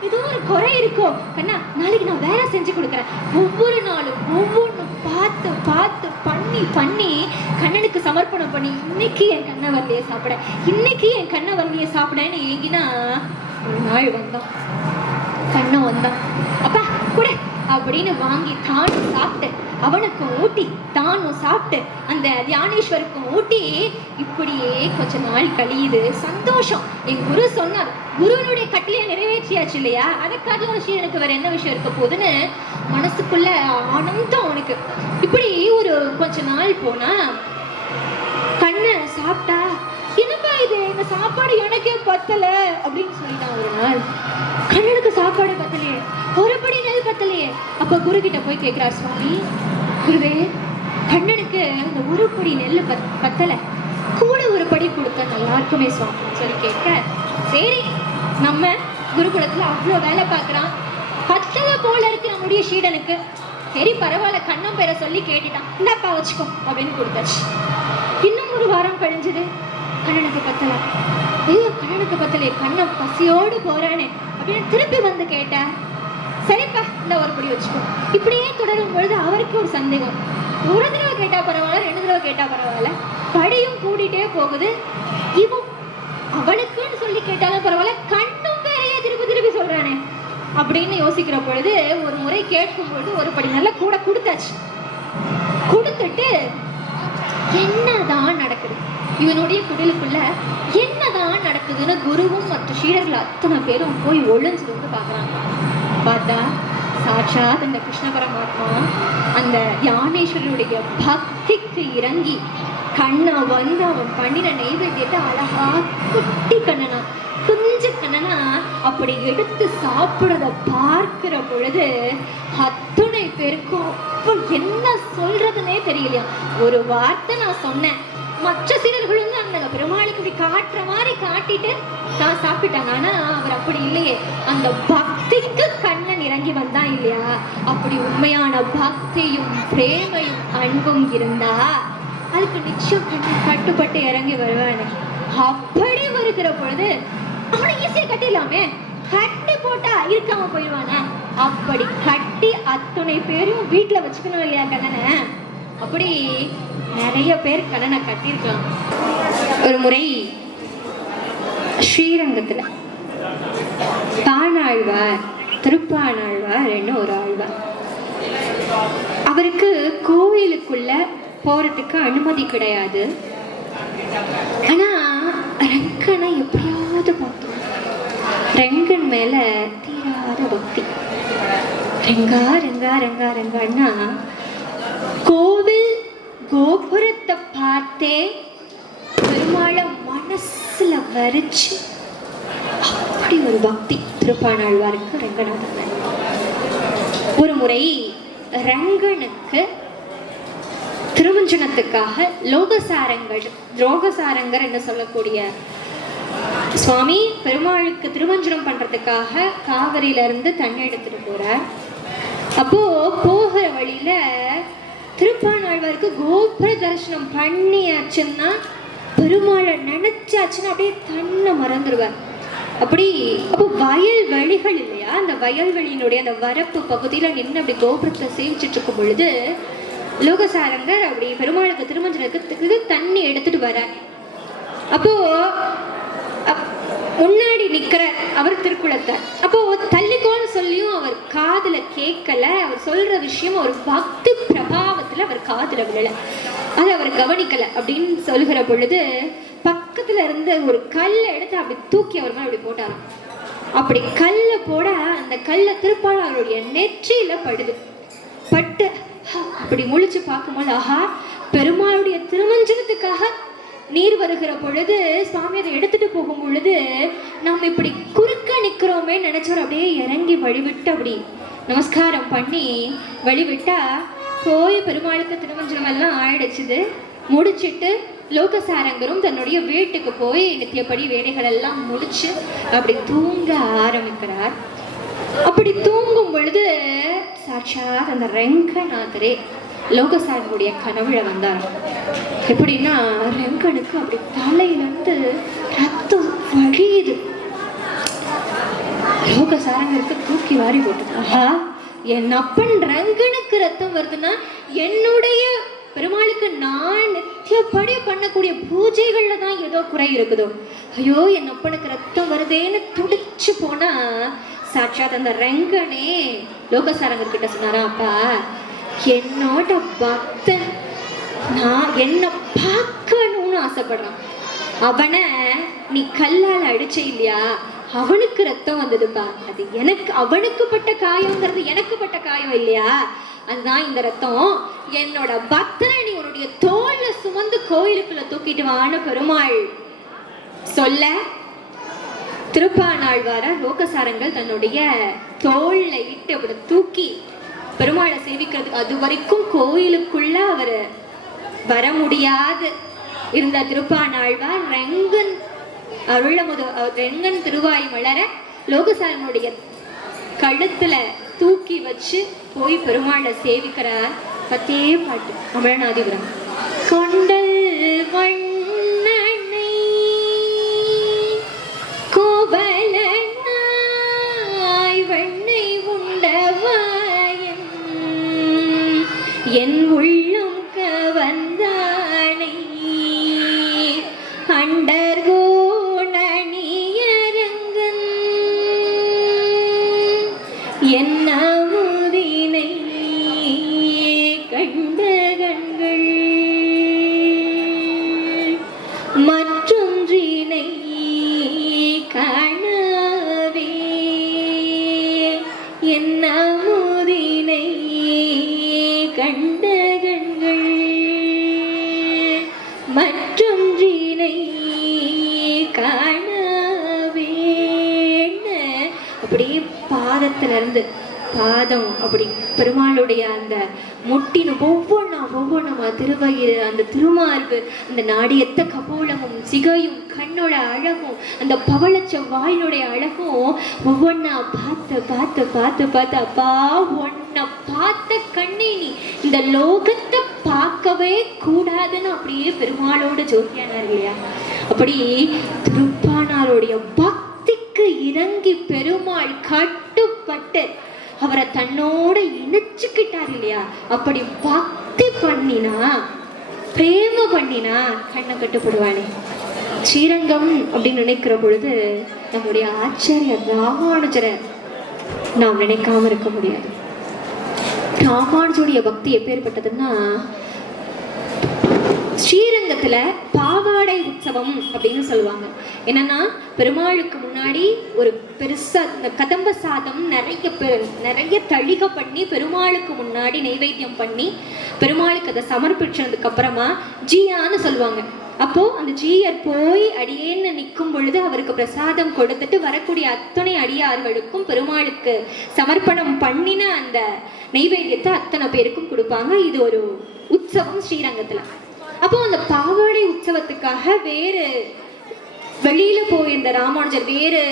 ஏதோ ஒரு குறை இருக்கோ, கண்ணா நாளைக்கு நான் வேலை செஞ்சு கொடுக்குறேன். ஒவ்வொரு நாளும் ஒவ்வொன்றும் பார்த்து பார்த்து பண்ணி பண்ணி கண்ணனுக்கு சமர்ப்பணம் பண்ணி, இன்னைக்கு என் கண்ணை வரலையே சாப்பிட, இன்னைக்கு என் கண்ணை வரலையே சாப்பிடன்னு ஏங்கினா ஒரு நாள் வந்தான், கண்ணன் வந்தான். அப்பா கூட அப்படின்னு வாங்கி தானும் சாப்பிட்டு அவனுக்கும் ஊட்டி தானும் சாப்பிட்டு அந்த தியானேஸ்வருக்கும் ஊட்டி, இப்படியே கொஞ்ச நாள் கழியுது. சந்தோஷம். என் குரு சொன்னார், குருவனுடைய கட்டளையை நிறைவேற்றியாச்சு இல்லையா, அதுக்காக ஒரு சீடனுக்கு வேற என்ன விஷயம் இருக்க போகுதுன்னு மனசுக்குள்ள ஆனந்தம் அவனுக்கு. இப்படி ஒரு கொஞ்ச நாள் போனா கண்ணை சாப்பிட்டா, என்னப்பா இது, இந்த சாப்பாடு எனக்கே பத்தல அப்படின்னு சொல்லிட்டான். ஒரு நாள் கண்ணனுக்கு சாப்பாடு பத்தலையே, ஒரு படி நெல் பத்தலையே. அப்ப குரு கிட்ட போய் கேட்கிறார், சுவாமி குருவே, கண்ணனுக்கு இந்த ஒரு படி நெல் பத்தல, கூட ஒரு படி கொடுத்தா நல்லா இருக்குமே சுவாமி சொல்லி கேட்க, சரி நம்ம குருகுலத்துல அவ்வளோ வேலை பார்க்குறான், பத்தல போல இருக்கு நம்முடைய சீடனுக்கு, சரி பரவாயில்ல கண்ணன் பேரை சொல்லி கேட்டுட்டான், இந்தாப்பா வச்சுக்கோ அப்படின்னு கொடுத்தாச்சு. இன்னும் ஒரு வாரம் கழிஞ்சது, கண்ணனுக்கு பத்தல. ஐயோ கண்ணனுக்கு பத்தலையே, கண்ணன் பசியோடு போறானே அப்படின்னு திருப்பி வந்து கேட்டேன். சரிப்பா இந்த ஒரு படி வச்சுக்கோ. இப்படியே தொடரும் பொழுது அவருக்கு ஒரு சந்தேகம், ஒரு தடவை கேட்டா பரவாயில்ல, ரெண்டு தடவை கேட்டா பரவாயில்ல, படியும் கூட்டிகிட்டே போகுது. இவன் அவனுக்குன்னு சொல்லி கேட்டாலும் பரவாயில்ல, கண்ணும் பேரையே திருப்பி திருப்பி சொல்றானே அப்படின்னு யோசிக்கிற பொழுது ஒரு முறை கேட்கும் பொழுது ஒரு படி நல்லா கூட கொடுத்தாச்சு. கொடுத்துட்டு என்னதான் நடக்குது இவனுடைய குடிலுக்குள்ள, என்னதான் நடக்குதுன்னு குருவும் மற்ற சீடர்கள் அத்தனை பேரும் போய் ஒளிஞ்சு வந்து பாக்குறாங்க. பார்த்தா சாட்சாத் அந்த கிருஷ்ண பரமாத்மா அந்த யானேஸ்வரனுடைய பக்திக்கு இறங்கி கண்ணா வந்து அவன் பண்ணின நெய்வேத்தியத்தை அழகா குட்டி கண்ணனா குஞ்சு கண்ணனா அப்படி எடுத்து சாப்பிடுறத பார்க்கிற பொழுது அத்துணை பேருக்கும் அப்ப என்ன சொல்றதுன்னே தெரியலையா. ஒரு வார்த்தை நான் சொன்னேன், மற்ற சீடர்களும் அந்த பெருமாளுக்கு இப்படி காட்டுற மாதிரி காட்டிட்டு நான் சாப்பிட்டாங்க. ஆனா அவர் அப்படி இல்லையே, அந்த பக்திக்கு கண்ணன் இறங்கி வந்தான் இல்லையா. அப்படி உண்மையான பக்தியும் பிரேமையும் அன்பும் இருந்தா அதுக்கு நிச்சயம் கண்ணன் கட்டுப்பட்டு இறங்கி வருவானே. அப்படி வருகிற பொழுது அவனை ஈஸியா கட்டிடலாமே, கட்டி போட்டா இருக்காம போயிடுவானே. அப்படி கட்டி அத்துணை பேரும் வீட்டுல வச்சுக்கணும் இல்லையா கண்ணனை. அப்படி நிறைய பேர் கண்ணனை கட்டியிருக்கலாம். ஒரு முறை ஸ்ரீரங்கத்துல தானாழ்வார் திருப்பானாழ்வார் என்ன ஒரு ஆழ்வார், அவருக்கு கோயிலுக்குள்ள போறதுக்கு அனுமதி கிடையாது. ஆனா ரங்கனை எப்படியாவது பார்த்தோம், ரங்கன் மேல தீராத பக்தி. ரங்கா ரங்கா ரங்கா ரங்கான்னா கோவில் கோபுரத்தை பார்த்தே பெருமாளை மனசுல வரிச்சு அப்படி ஒரு பக்தி திருப்பானாழ்வாருக்கு ரங்கநாதன். ஒரு முறை ரங்கனுக்கு திருமஞ்சனத்துக்காக லோகசாரங்கர் என்று சொல்லக்கூடிய சுவாமி பெருமாளுக்கு திருமஞ்சனம் பண்றதுக்காக காவிரியில இருந்து தண்ணி எடுத்துட்டு போறார். அப்போ போகிற வழியில திருப்பானாழ்வாருக்கு கோபுர தரிசனம் பண்ணியாச்சுன்னா பெருமாளை நினைச்சாச்சுன்னா அப்படியே தன்னை மறந்துடுவார். அப்போ வயல்வெளிகள் இல்லையா, அந்த வயல்வெளியினுடைய அந்த வரப்பு பகுதியில நின்று அப்படி கோபுரத்தை சேவிச்சுட்டு இருக்கும் பொழுது லோகசாரங்கர் அப்படி பெருமாளுக்கு திருமஞ்சனத்துக்கு தண்ணி எடுத்துட்டு வர. அப்போ முன்னாடி நிக்கிறார் அவர் திருக்குளத்தார். அப்போ தள்ளிக்கோன்னு சொல்லியும் அவர் காதுல கேட்கல. அவர் சொல்ற விஷயம் ஒரு பக்தி பிரபாவத்துல அவர் காதுல விழல, அதை அவர் கவனிக்கல. அப்படின்னு சொல்லுகிற பொழுது பக்கத்துல இருந்து ஒரு கல்லை எடுத்து அப்படி தூக்கி அவர் மேல அப்படி போட்டாராம். அப்படி கல்லை போட அந்த கல்லை திருப்பாளருடைய நெற்றியில படுது. பட்டு அப்படி முழிச்சு பார்க்கும்போது ஆஹா, பெருமாளுடைய திருமஞ்சனத்துக்காக நீர் வருகிற பொழுது சுவாமி அதை எடுத்துட்டு போகும் பொழுது நம்ம இப்படி குறுக்க நிக்கிறோமே நினைச்சவர் அப்படியே இறங்கி வழிவிட்டு அப்படி நமஸ்காரம் பண்ணி வழிவிட்டா போய் பெருமாளுக்கு திருமஞ்சனம் எல்லாம் ஆயிடுச்சுது. முடிச்சிட்டு லோகசாரங்கரும் தன்னுடைய வீட்டுக்கு போய் நித்தியப்படி வேலைகள் எல்லாம் முடிச்சு அப்படி தூங்க ஆரம்பிக்கிறார். அப்படி தூங்கும் பொழுது சாட்சாத் அந்த ரெங்கநாதரே லோகசாரனுடைய கனவுல வந்தார். எப்படின்னா ரெங்கனுக்கு அப்படி தலையிலிருந்து ரத்தம் வழியுது. லோகசாரங்கருக்கு தூக்கி வாரி போட்டு, ஆஹா, என் அப்பன் ரங்கனுக்கு ரத்தம் வருதுன்னா என்னுடைய பெருமாளுக்கு நான் நித்தியப்படி பண்ணக்கூடிய பூஜைகள்ல தான் ஏதோ குறை இருக்குதோ, ஐயோ என் அப்பனுக்கு ரத்தம் வருதேன்னு துடிச்சு போனா சாட்சாத் அந்த ரங்கனே லோகசாரங்கர் கிட்ட சொன்னாரா, அப்பா என்னோட பக்தன் நான் என்ன பார்க்கணும்னு ஆசைப்படுறான், அவனை நீ கல்லால் அடிச்ச இல்லையா, அவனுக்கு ரத்தம் வந்ததுப்பா, அது எனக்கு அவனுக்கு பட்ட காயம்ங்கிறது எனக்கு பட்ட காயம் இல்லையா, அதுதான் இந்த ரத்தம். என்னோட பக்தனை நீ உன்னுடைய தோல்ல சுமந்து கோயிலுக்குள்ள தூக்கிட்டு வான்னு பெருமாள் சொல்ல திருப்பானாழ்வார லோகசாரங்கள் தன்னுடைய தோல்ல இட்டு அப்படி தூக்கி பெருமாளை சேவிக்கிறதுக்கு அது வரைக்கும் கோயிலுக்குள்ள அவர் வர முடியாது இருந்த திருப்பானாழ்வார் ரெங்கன் ரெங்கன் திருவாய் மலர லோகசாரனுடைய கழுத்துல தூக்கி வச்சு போய் பெருமாளை சேவிக்கிறார். பத்தே பாட்டு அமரநாதிபுரம். கொண்டல் வண்ணனை கோவலனாய் வெண்ணை உண்டவாயன் என் உள்ளம் கவர்ந்தானை அண்டர்கோணனியரங்கன் என் அமுதினை கண்ட கண்கள் மற்றொன்றினை காணவே என் அமுதினை கண்ட கண்கள் மற்றொன்றினை காணவே. அப்படியே பாதத்திலிருந்து பாதம் அப்படி பெருமாளுடைய அந்த முட்டின் ஒவ்வொன்றா திருவயிறு, அந்த திருமார்பு, அந்த நாடியத்த கபோலமும் சிகையும் கண்ணோட அழகும் அந்த பவளச்ச வாயினுடைய அழகும் ஒவ்வொன்றா பார்த்து பார்த்து பார்த்து பார்த்து அப்பா ஒன்ன பார்த்த கண்ணே நீ இந்த லோகத்தை பார்க்கவே கூடாதுன்னு அப்படியே பெருமாளோட ஜோதியானார் இல்லையா. அப்படி திருப்பானாருடைய பக்திக்கு இறங்கி பெருமாள் கட்டுப்பட்டு அவரை தன்னோட இணைச்சுக்கிட்டார் இல்லையா. அப்படி பக்தி பண்ணினா பிரேம பண்ணினா கண்ணை கட்டுப்படுவானே. ஸ்ரீரங்கம் அப்படின்னு நினைக்கிற பொழுது நம்முடைய ஆச்சாரியர் ராமானுஜரை நாம் நினைக்காம இருக்க முடியாது. ராமானுஜருடைய பக்தி எப்பேற்பட்டதுன்னா, ஸ்ரீரங்கத்துல பாவாடை உற்சவம் அப்படின்னு சொல்லுவாங்க. என்னன்னா பெருமாளுக்கு முன்னாடி ஒரு பெருசா கதம்ப சாதம் நிறைய தளிகை பண்ணி பெருமாளுக்கு முன்னாடி நைவேத்தியம் பண்ணி பெருமாளுக்கு அதை சமர்ப்பிச்சதுக்கு அப்புறமா ஜீயான்னு சொல்லுவாங்க. அப்போ அந்த ஜீயர் போய் அடியேன்னு நிற்கும் பொழுது அவருக்கு பிரசாதம் கொடுத்துட்டு வரக்கூடிய அத்தனை அடியார்களுக்கும் பெருமாளுக்கு சமர்ப்பணம் பண்ணின அந்த நைவேத்தியத்தை அத்தனை பேருக்கும் கொடுப்பாங்க. இது ஒரு உற்சவம் ஸ்ரீரங்கத்துல. அப்போ அந்த பாவாடை உற்சவத்துக்காக வேறு வெளியில போயிருந்த ராமானுஜர் வேறு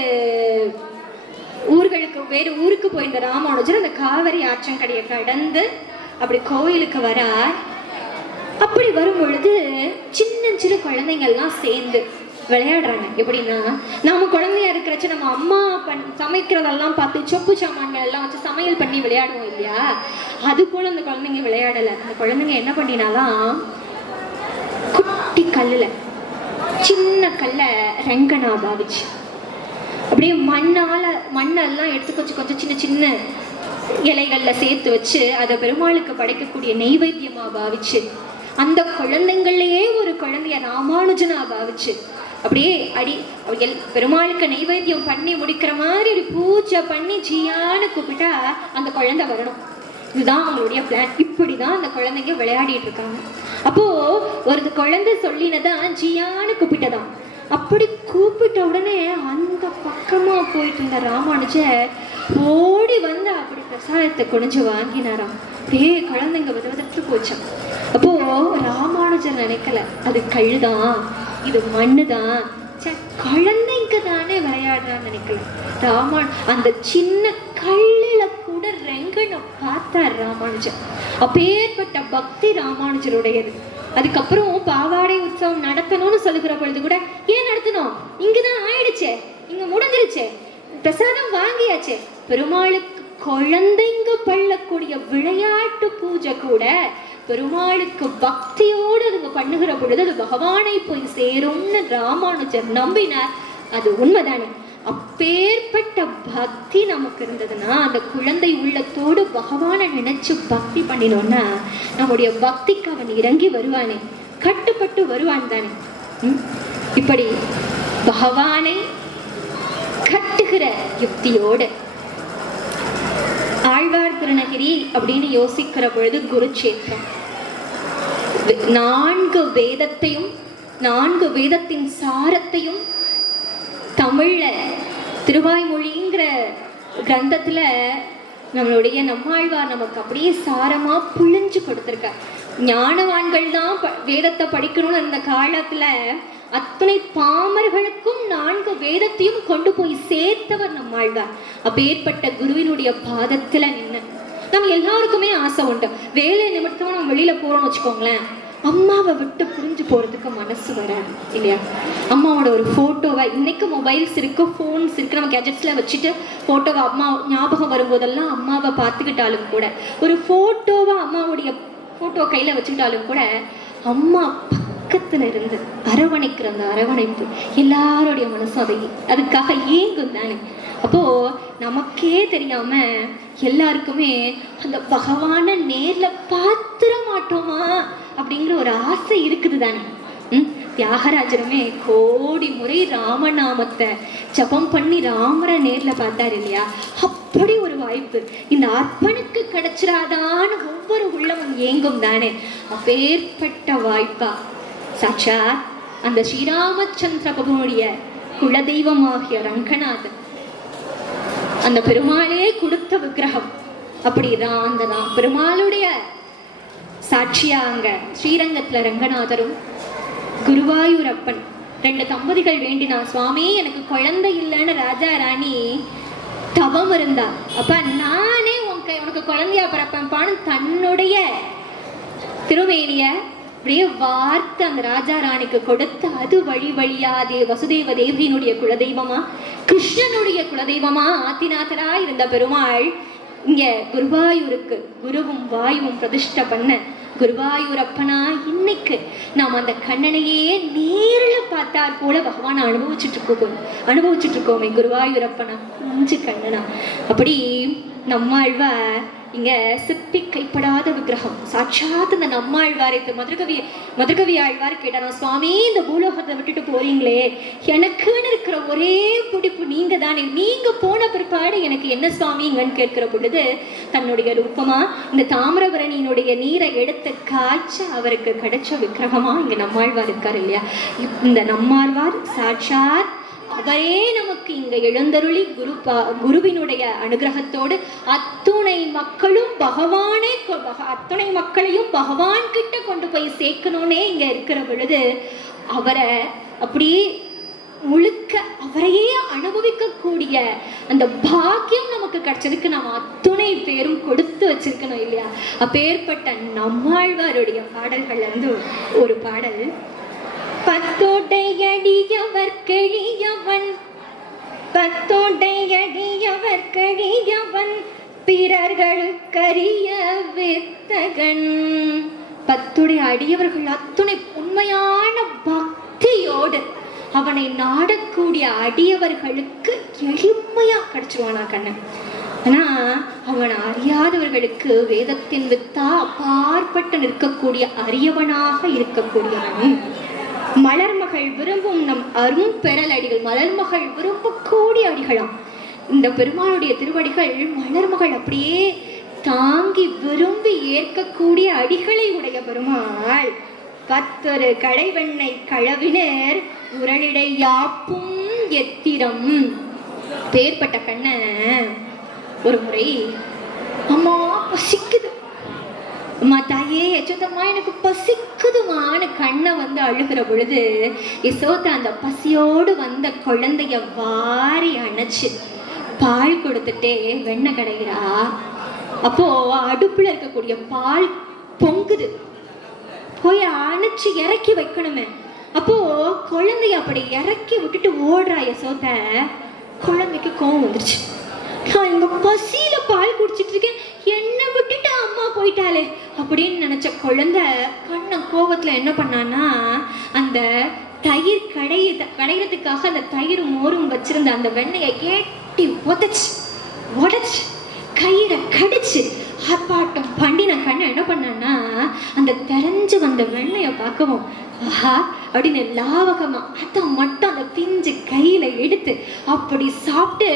ஊருக்கு போயிருந்த ராமானுஜர் அந்த காவிரி ஆற்றங்கரையை கடந்து அப்படி கோயிலுக்கு வரார். அப்படி வரும் பொழுது சின்ன சின்ன குழந்தைங்கள்லாம் சேர்ந்து விளையாடுறாங்க. எப்படின்னா, நாம குழந்தையா இருக்கிறச்ச நம்ம அம்மா சமைக்கிறதெல்லாம் பார்த்து சொப்பு சாமான்கள் எல்லாம் வச்சு சமையல் பண்ணி விளையாடுவோம் இல்லையா? அது போல அந்த குழந்தைங்க விளையாடலை. அந்த குழந்தைங்க என்ன பண்ணினாலாம், குட்டி கல்லுல சின்ன கல்ல ரெங்கனா பாவிச்சு அப்படியே மண்ணெல்லாம் எடுத்து கொஞ்சம் கொஞ்சம் சின்ன சின்ன இலைகள்ல சேர்த்து வச்சு அதை பெருமாளுக்கு படைக்கக்கூடிய நெய்வேத்தியமா பாவிச்சு, அந்த குழந்தைங்களையே ஒரு குழந்தைய ராமானுஜனா பாவிச்சு அப்படியே பெருமாளுக்கு நெய்வேத்தியம் பண்ணி முடிக்கிற மாதிரி ஒரு பூஜை பண்ணி ஜியான்னு கூப்பிட்டா அந்த குழந்தை வரணும். இதுதான் அவங்களுடைய பிளான். இப்படிதான் அந்த குழந்தைங்க விளையாடிட்டு இருக்காங்க. அப்போ ஒரு குழந்தை சொல்லினதான் ஜியான்னு கூப்பிட்டதான். அப்படி கூப்பிட்ட உடனே அந்த பக்கமா போயிட்டு இருந்த ராமானுஜர் ஓடி வந்து அப்படி பிரசாதத்தை குனிஞ்சு வாங்கினாராம். அப்படியே குழந்தைங்க விதவிதத்து போச்சான். அப்போ ராமானுஜர் நினைக்கல அது கல்லுதான், இது மண்ணுதான், குழந்தைங்க தானே விளையாடுறான்னு நினைக்கல. அந்த சின்ன கல்லுல கூட ரெங்கனை பார்த்தார் ராமானுஜர். அப்பேற்பட்ட பக்தி ராமானுஜருடையது. அதுக்கப்புறம் பாவாடை உற்சவம் நடத்தணும்னு சொல்லுகிற பொழுது கூட, ஏன் நடத்தணும், இங்கதான் ஆயிடுச்சே, இங்க முடிஞ்சிருச்சே, பிரசாதம் வாங்கியாச்சே. பெருமாளுக்கு குழந்தைங்க பள்ளக்கூடிய விளையாட்டு பூஜை கூட பெருமாளுக்கு பக்தியோடு அதுங்க பண்ணுகிற பொழுது அது பகவானை போய் சேரும்னு ராமானுஜர் நம்பினார். அது உண்மைதானே? அப்பேற்பட்ட பக்தி நமக்கு இருந்ததுன்னா, அந்த குழந்தை உள்ளத்தோடு பகவானை நினைச்சு பக்தி பண்ணினோம்னா நம்முடைய பக்திக்கு அவன் இறங்கி வருவானே, கட்டுப்பட்டு வருவான் தானே. இப்படி பகவானை கட்டுகிற யுக்தியோடு ஆழ்வார் திருநகிரி அப்படின்னு யோசிக்கிற பொழுது குருட்சேத்திரம் 4 வேதத்தையும் 4 வேதத்தின் சாரத்தையும் தமிழ்ல திருவாய்மொழிங்கிற கிரந்தத்துல நம்மளுடைய நம்மாழ்வார் நமக்கு அப்படியே சாரமா புழிஞ்சு கொடுத்திருக்க. ஞானவான்கள் தான் வேதத்தை படிக்கணும்னு இருந்த காலத்துல அத்தனை பாமர்களுக்கும் 4 வேதத்தையும் கொண்டு போய் சேர்த்தவர் நம்மாழ்வார். அப்பேற்பட்ட குருவினுடைய பாதத்துல நின்று நம்ம எல்லாருக்குமே ஆசை உண்டு. வேலை நிமித்தமா நம்ம வெளியில போறோம்னு வச்சுக்கோங்களேன், அம்மாவை விட்டு புரிஞ்சு போறதுக்கு மனசு வராது இல்லையா? அம்மாவோட ஒரு போட்டோவை, இன்னைக்கு மொபைல்ஸ் இருக்கு, போன்ஸ் இருக்கு, நம்ம கேஜெட்ஸ்ல வச்சுட்டு போட்டோவை அம்மா ஞாபகம் வரும்போதெல்லாம் அம்மாவை பார்த்துக்கிட்டாலும் கூட, ஒரு போட்டோவை அம்மாவுடைய போட்டோ கையில வச்சுக்கிட்டாலும் கூட அம்மா பக்கத்துல இருந்து அரவணைக்கிற அந்த அரவணைப்பு எல்லாருடைய மனசும் அதுக்காக ஏங்கும் தானே. அப்போ நமக்கே தெரியாம எல்லாருக்குமே அந்த பகவான நேர்ல பாத்துற மாட்டோமா அப்படிங்கிற ஒரு ஆசை இருக்குது தானே. தியாகராஜருமே கோடி முறை ராமநாமத்தை ஜபம் பண்ணி ராமரை நேர்ல பார்த்தாரு இல்லையா? அப்படி ஒரு வாய்ப்பு இந்த அர்ப்பனுக்கு கிடைச்சிராதான்னு ஒவ்வொரு உள்ளமும் ஏங்கும் தானே. அப்பேற்பட்ட வாய்ப்பா சாட்சாத் அந்த ஸ்ரீராமச்சந்திர பிரபுனுடைய குலதெய்வமாகிய ரங்கநாதன், அந்த பெருமாளே கொடுத்த விக்கிரகம். அப்படி அந்த பெருமாளுடைய சாட்சியா அங்க ஸ்ரீரங்கத்துல ரங்கநாதரும் குருவாயூரப்பன் 2 தம்பதிகள் வேண்டினா, சுவாமி எனக்கு குழந்தை இல்லைன்னு ராஜா ராணி தவம் இருந்தா, அப்ப நானே உனக்கு குழந்தையா பிறப்பேன்பான்னு தன்னுடைய திருமேனிய அப்படியே வார்த்தை அந்த ராஜா ராணிக்கு கொடுத்து, அது வழி வழியா வசுதேவ தேவியினுடைய குலதெய்வமா கிருஷ்ணனுடைய குலதெய்வமா ஆத்திநாதரா இருந்த பெருமாள் இங்க குருவாயூருக்கு குருவும் வாயுவும் பிரதிஷ்டை பண்ண குருவாயூரப்பனா இன்னைக்கு நாம் அந்த கண்ணனையே நேரில் பார்த்தார் போல பகவானை அனுபவிச்சுட்டு இருக்கோமே குருவாயூரப்பனா அஞ்சு கண்ணனா. அப்படி நம்மாழ்வார் இங்க சிற்பி கைப்படாத விக்கிரகம் சாட்சாத் அந்த நம்மாழ்வாரை மதுரகவி ஆழ்வார் கேட்டாராம், சுவாமி இந்த பூலோகத்தை விட்டுட்டு போறீங்களே, எனக்குன்னு இருக்கிற ஒரே பிடிப்பு நீங்க தானே, நீங்க போன பிற்பாடு எனக்கு என்ன சுவாமிங்கன்னு கேட்கிற பொழுது தன்னுடைய ரூபமா இந்த தாமிரபரணியினுடைய நீரை எடுத்து காய்ச்ச அவருக்கு கிடைச்ச விக்கிரகமா இங்க நம்மாழ்வார் இருக்காரு இல்லையா? இந்த நம்மாழ்வார் சாட்சாத் அவரே நமக்கு இங்க எழுந்தருளி குருவினுடைய அனுகிரகத்தோடு அத்துணை மக்களையும் பகவான் கிட்ட கொண்டு போய் சேர்க்கணும்னே இங்க இருக்கிற பொழுது அவரை அப்படியே முழுக்க அவரையே அனுபவிக்கக்கூடிய அந்த பாக்கியம் நமக்கு கிடைச்சதுக்கு நாம் அத்துணை பேரும் கொடுத்து வச்சிருக்கணும் இல்லையா? அப்பேற்பட்ட நம்மாழ்வாருடைய பாடல்கள்ல இருந்து ஒரு பாடல் பத்தோடையடியவர் கெளியவன் பத்தோடையடியவர் கெளியவன் பிறர்களுக்கரிய வித்தகன். பத்துடைய அடியவர்கள் அத்துணை உண்மையான பக்தியோடு அவனை நாடக்கூடிய அடியவர்களுக்கு எளிமையா கிடைச்சிருவானா கண்ணன். ஆனா அவன் அறியாதவர்களுக்கு வேதத்தின் வித்தா அப்பாற்பட்டு நிற்கக்கூடிய அரியவனாக இருக்கக்கூடியவன். மலர்மகள் விரும்பும் நம் அரும் பெறலடிகள், மலர்மகள் விரும்பக்கூடிய அடிகளாம் இந்த பெருமாளுடைய திருவடிகள். மலர்மகள் அப்படியே தாங்கி விரும்பி ஏற்கக்கூடிய அடிகளை உடைய பெருமாள். பத்தொரு கடைவெண்ணை களவினர் உரளிடை யாப்பும் எத்திரம். பேர்பட்ட கண்ண ஒரு முறை அம்மா பசிக்குது, அம்மா தாயே யசோதம்மா எனக்கு பசிக்குதுமான்னு கண்ணை வந்து அழுகிற பொழுது யசோதா அந்த பசியோடு வந்த குழந்தைய வாரி அணைச்சு பால் கொடுத்துட்டே வெண்ணெய் கடைகிறா. அப்போ அடுப்புல இருக்கக்கூடிய பால் பொங்குது, போய் அணைச்சு இறக்கி வைக்கணுமே. அப்போ குழந்தைய அப்படி இறக்கி விட்டுட்டு ஓடுறா யசோத. குழந்தைக்கு கோவம் வந்துருச்சு, நான் இங்க பசியில பால் குடிச்சிட்டு இருக்கேன், என்ன விட்டுட்டு அம்மா போயிட்டாலே அப்படின்னு நினைச்ச குழந்தை கண்ணன் கோவத்துல என்ன பண்ணான்னா அந்த தயிர் கடையிறதுக்காக அந்த தயிர் மோரும் வச்சிருந்த அந்த வெண்ணெயை ஏட்டி உடைச்சு கையில கடிச்சு ஆர்ப்பாட்டம் பண்ணின கண்ணன் என்ன பண்ணான்னா அந்த தெரிஞ்சு வந்த வெண்ணையை பார்க்கவும் ஆஹா அப்படின்னு லாவகமா அதை மட்டும் அந்த பிஞ்சு கையில எடுத்து அப்படி சாப்பிட்டு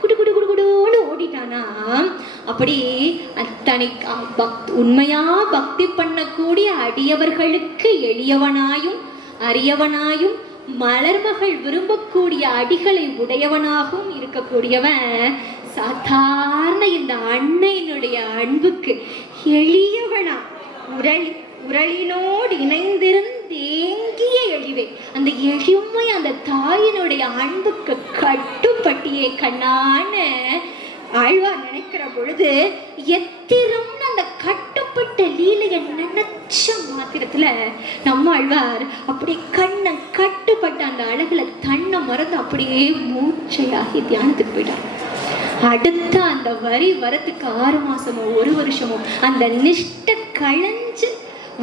குடு குடு குடு குடுன்னு ஓடிட்டானா. அப்படி அத்தனை உண்மையா பக்தி பண்ணக்கூடிய அடியவர்களுக்கு எளியவனாயும் அரியவனாயும் மலர்மகள் விரும்பக்கூடிய அடிகளை உடையவனாகவும் இருக்கக்கூடியவன் சாதாரண இந்த அன்னையினுடைய அன்புக்கு எளியவனா. உரளினோடு இணைந்திருந்தேங்கிய எளிவே, அந்த எளிமை அந்த தாயினுடைய அன்புக்கு கட்டுப்பட்டியே கண்ணான்னு ஆழ்வார் நினைக்கிற பொழுது எத்திரம்னு அந்த கட்டுப்பட்ட லீலையை நினைச்ச மாத்திரத்துல நம்ம ஆழ்வார் அப்படி கண்ணை கட்டுப்பட்ட அந்த அழகுல தன்னை மறந்து அப்படியே மூச்சையாகி தியானத்துக்கு போயிட்டார். அடுத்த அந்த வரி வரத்துக்கு 6 மாசமோ 1 வருஷமோ அந்த நிஷ்ட களைஞ்சு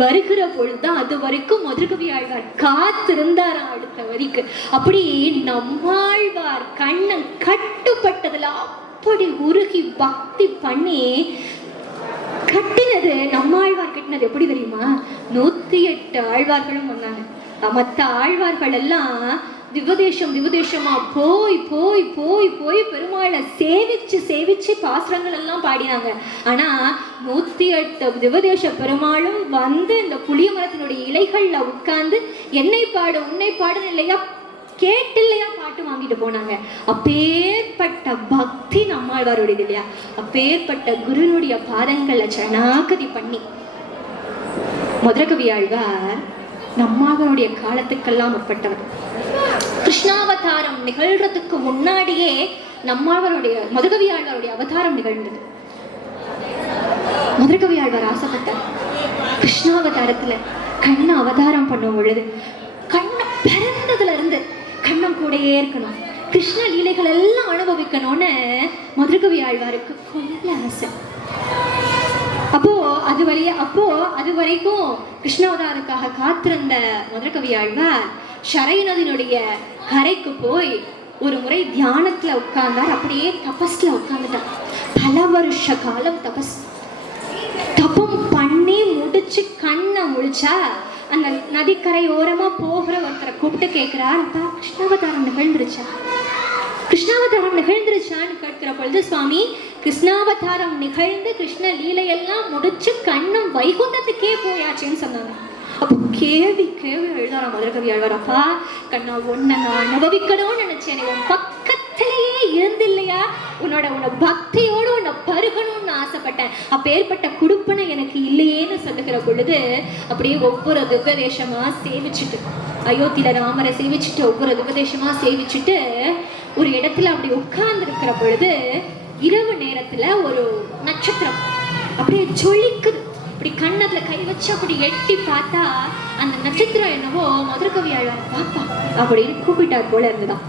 வருகிற பொழுதுதான் அது வரைக்கும் மதுரகவி ஆழ்வார் காத்திருந்தாராம் அடுத்த வரிக்கு. அப்படி நம்மாழ்வார் கண்ணன் கட்டுப்பட்டதுல அப்படி உருகி பக்தி பண்ணி கட்டினது. நம்மாழ்வார் கட்டினது எப்படி தெரியுமா? 108 ஆழ்வார்களும் வந்தாங்க. மற்ற ஆழ்வார்கள் எல்லாம் திவதேசமா போய் போய் போய் போய் பெருமாளை சேவிச்சு பாசுரங்கள் எல்லாம் பாடினாங்க. ஆனா 108 திவதேச பெருமாளும் வந்து இந்த புளிய மரத்தினுடைய இலைகள்ல உட்கார்ந்து என்னை பாடு உன்னை பாடுன்னு இல்லையா கேட்டு இல்லையா பாட்டு வாங்கிட்டு போனாங்க. அப்பேற்பட்ட பக்தி நம்மாழ்வாருடையது இல்லையா? அப்பேற்பட்ட குருனுடைய பாதங்களை சரணாகதி பண்ணி மதுரகவி ஆழ்வார் நம்மாழ்வாருடைய காலத்துக்கெல்லாம் முற்பட்டவர். கிருஷ்ணாவதாரம் நிகழ்றதுக்கு முன்னாடியே நம்மாழ்வாருடைய மதுரகவி ஆழ்வாருடைய அவதாரம் நிகழ்ந்தது. மதுரகவி ஆழ்வார் ஆசைப்பட்டார் கிருஷ்ணாவதாரத்துல கண்ண அவதாரம் பண்ணும் பொழுது கண்ண பிறந்ததுல இருந்து கண்ணம் கூடயே இருக்கணும், கிருஷ்ண லீலைகள் எல்லாம் அனுபவிக்கணும்னு மதுரகவி ஆழ்வாருக்கு கொள்ள ஆசை. அப்போ அது வரைக்கும் கிருஷ்ணாவதாருக்காக காத்திருந்த மதுரகவி ஆழ்வார் ஷரை நதியினுடைய கரைக்கு போய் ஒரு முறை தியானத்துல உட்கார்ந்தார். அப்படியே தபஸ்ல உட்கார்ந்துட்டார். பல வருஷ காலம் தபம் பண்ணி முடிச்சு கண்ணை முழிச்சா அந்த நதிக்கரையோரமா போகிற ஒருத்தரை கூப்பிட்டு கேட்கிறார், அப்பா கிருஷ்ணாவதாரம் நிகழ்ந்துருச்சான்னு கேட்கிற பொழுது சுவாமி கிருஷ்ணாவதாரம் நிகழ்ந்து கிருஷ்ண லீலையெல்லாம் முடிச்சு கண்ணம் வைகுந்தத்துக்கே போயாச்சுன்னு சொன்னாங்க. அப்போ கேள்வி எழுதாராம் மதுரகவி ஆழ்வார், அப்பா கண்ணா உன்னை நான் அனுபவிக்கணும்னு நினைச்சேன், உன் பக்கத்திலேயே இருந்தில்லையா, உன்னை பக்தியோடு உன்னை பருகணும்னு ஆசைப்பட்டேன், அப்பேற்பட்ட குடுப்பனை எனக்கு இல்லையேன்னு சொல்லுகிற பொழுது அப்படியே ஒவ்வொரு துபதேசமா சேவிச்சுட்டு அயோத்தியில ராமரை சேவிச்சுட்டு ஒவ்வொரு துபதேசமா சேவிச்சுட்டு ஒரு இடத்துல அப்படி உட்கார்ந்து இருக்கிற பொழுது இரவு நேரத்துல ஒரு நட்சத்திரம் அப்படியே ஜொலிக்குது. அப்படி இப்படி கண்ணத்துல கை வச்சு அப்படி எட்டி பார்த்தா அந்த நட்சத்திரம் என்னவோ மதுரகவி ஆழ்வார் பாப்பா அப்படின்னு கூப்பிட்டார் போல இருந்துதான்.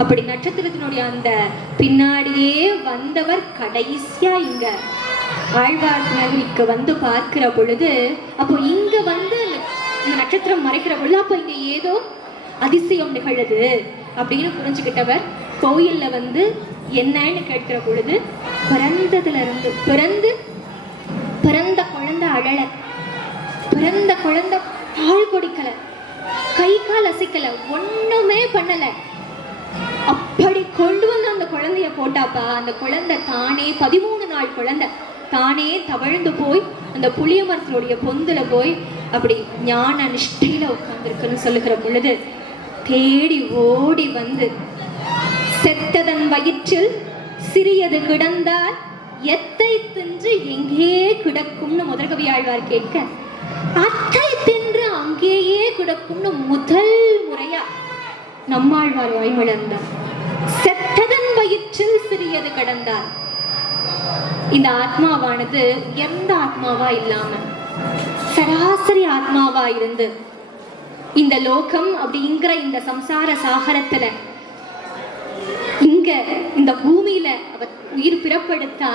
அப்படி நட்சத்திரத்தினுடைய அந்த பின்னாடியே வந்தவர் கடைசியா இங்க ஆழ்வார் நகரிக்கு வந்து பார்க்கிற பொழுது, அப்போ இங்க வந்து இந்த நட்சத்திரம் மறைக்கிற பொழுது அப்ப இங்க ஏதோ அதிசயம் நிகழுது அப்படின்னு புரிஞ்சுக்கிட்டவர் கோயில்ல வந்து என்னன்னு கேட்கிற பொழுது, பிறந்ததுல இருந்து பிறந்த குழந்தை அழல, பிறந்த குழந்தை பால் குடிக்கல, கை கால் அசைக்கல, ஒண்ணுமே பண்ணல. அப்படி கொண்டு வந்து அந்த குழந்தைய போட்டாப்பா, அந்த குழந்தை தானே 13 நாள் குழந்தை தானே தவழ்ந்து போய் அந்த புளிய மரத்தினுடைய பொந்துல போய் அப்படி ஞான நிஷ்டையில உட்கார்ந்துருக்குன்னு சொல்லுகிற பொழுது தேடி ஓடி வந்து, செத்ததன் வயிற்றில் சிறியது கிடந்தால் எத்தை தின்று எங்கே கிடக்கும்னு மதுரகவி ஆழ்வார் கேட்க, அத்தை தின்று அங்கேயே கிடக்கும்னு முதல் முறையா நம்மாழ்வார் வாய்மலர்ந்தார். செத்ததன் வயிற்றில் சிறியது கிடந்தார். இந்த ஆத்மாவானது எந்த ஆத்மாவா இல்லாம சராசரி ஆத்மாவா இருந்து இந்த லோகம் அப்படிங்கிற இந்த சம்சார சாகரத்துல இங்க இந்த பூமியில அவ உயிர் பிறப்படுத்தா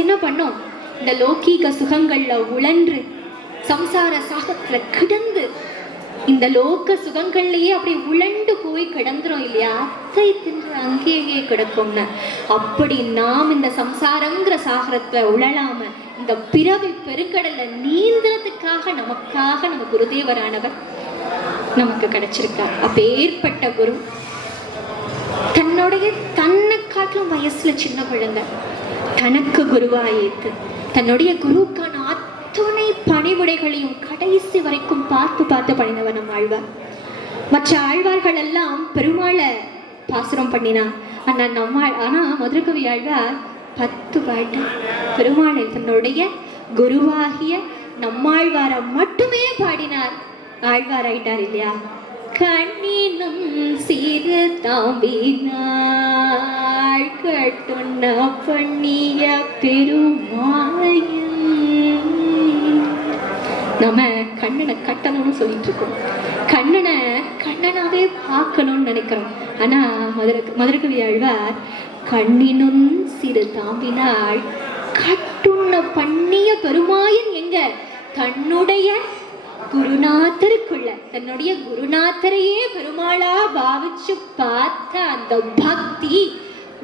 என்ன பண்ணும்? இந்த லௌகீக சுகங்கள்ல உழன்று சம்சார சாகத்துல கிடந்து இந்த லோக சுகங்கள்லயே அப்படி உழண்டு போய் கிடந்துரும் இல்லையா, அத்தை தின்று அங்கேயே கிடக்கும்னு. அப்படி நாம் இந்த சம்சாரங்கிற சாகரத்துல உழலாம இந்த பிறவி பெருங்கடல்ல நீந்தறதுக்காக நம்ம குருதேவரானவர் நமக்கு கிடைச்சிருக்கார். அப்பேற்பட்ட குரு தன்னை காட்டிலும் வயசுல சின்ன குழந்தை தனக்கு குருவா ஏத்து தன்னுடைய குருவுக்கான அத்துணை பணிவுடைகளையும் கடைசி வரைக்கும் பார்த்து பண்ணினவர் நம் ஆழ்வார். மற்ற ஆழ்வார்கள் எல்லாம் பெருமாளை பாசுரம் பண்ணினா, ஆனா மதுரகவி ஆழ்வார் 10 பாட்டு பெருமாளை தன்னுடைய குருவாகிய நம்மாழ்வாரை மட்டுமே பாடினார். ஆழ்வார் ஆயிட்டார் இல்லையா? கண்ணினும் சிறு தாம்பினாள் கட்டுண்ண பண்ணிய பெருமாள். நம்ம கண்ணனை கட்டணும்னு சொல்லிட்டு இருக்கோம், கண்ணனாவே பார்க்கணும்னு நினைக்கிறோம். ஆனா மதுரகவி ஆழ்வார் கண்ணினும் சிறு தாம்பினாள் கட்டுண்ண பண்ணிய பெருமாயன் எங்க? தன்னுடைய குருநாதருக்குள்ள தன்னுடைய குருநாதரையே பெருமாளா பாவிச்சு பார்த்த அந்த பக்தி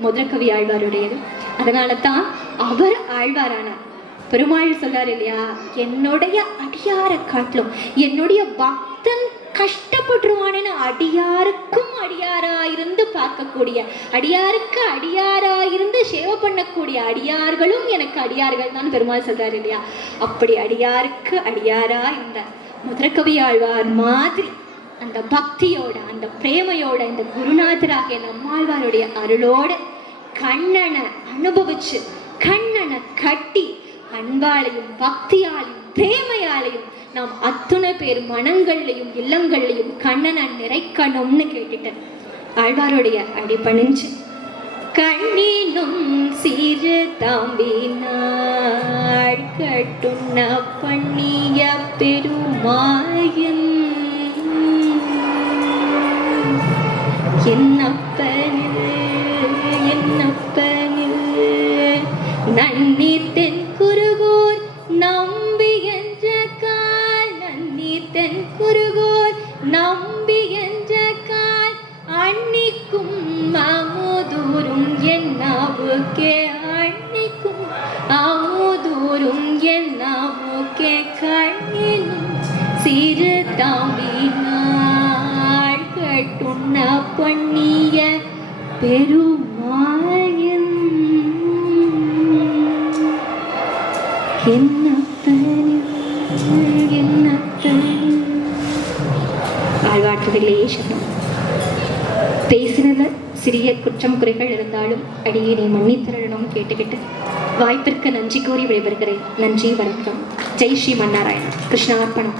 மதுரகவி ஆழ்வாருடையது. அதனால தான் அவர் ஆழ்வாரானார். பெருமாள் சொல்றாரு இல்லையா, என்னுடைய அடியார காட்டிலும் என்னுடைய பக்தன் கஷ்டப்பட்டுருவானேன்னு அடியாருக்கும் அடியாரா இருந்து பார்க்கக்கூடிய, அடியாருக்கு அடியாரா இருந்து சேவை பண்ணக்கூடிய அடியார்களும் எனக்கு அடியார்கள் தான் பெருமாள் சொல்றாரு இல்லையா. அப்படி அடியாருக்கு அடியாரா இந்த மதுரகவி ஆழ்வார் மாதிரி அந்த பக்தியோட அந்த பிரேமையோட இந்த குருநாதராகிய நம்மாழ்வாருடைய அருளோட கண்ணனை அனுபவிச்சு கண்ணனை கட்டி அன்பாலையும் பக்தியாலையும் பிரேமையாலையும் நாம் அத்துணை பேர் மனங்கள்லையும் இல்லங்கள்லையும் கண்ணனை நிறைக்கணும்னு கேட்டுட்டேன். ஆழ்வாருடைய அடிபணிஞ்சு கண்ணினும் சிறு தாம்பினாள் கட்டுண்ண பண்ணிய பெருமாயன் என்னப்பனில் நன்னி தென் குருகோர் நம்பி என்ற கால், நன்னி தென் குருகோர் நம்பி என்ற கால் அன்னிக்கும் அமுதூரும் என்னாவுக்கே, அன்னிக்கும் அமுதூரும் என்னாவுக்கே கண்ணினும் சிறு தாம்பினாள் கட்டுண்ண பண்ணிய பெருமாயன் ஆழ்வார்த்ததிலேயே சரணம். பேசினது சிறிய குற்றம் குறைகள் இருந்தாலும் அடியே நீ மன்னித்தரணும் கேட்டுக்கிட்டு வாய்ப்பிற்கு நன்றி கூறி விடைபெறுகிறேன். நன்றி, வணக்கம். ஜெய் ஸ்ரீ மன்னாராயணன். கிருஷ்ணார்ப்பணம்.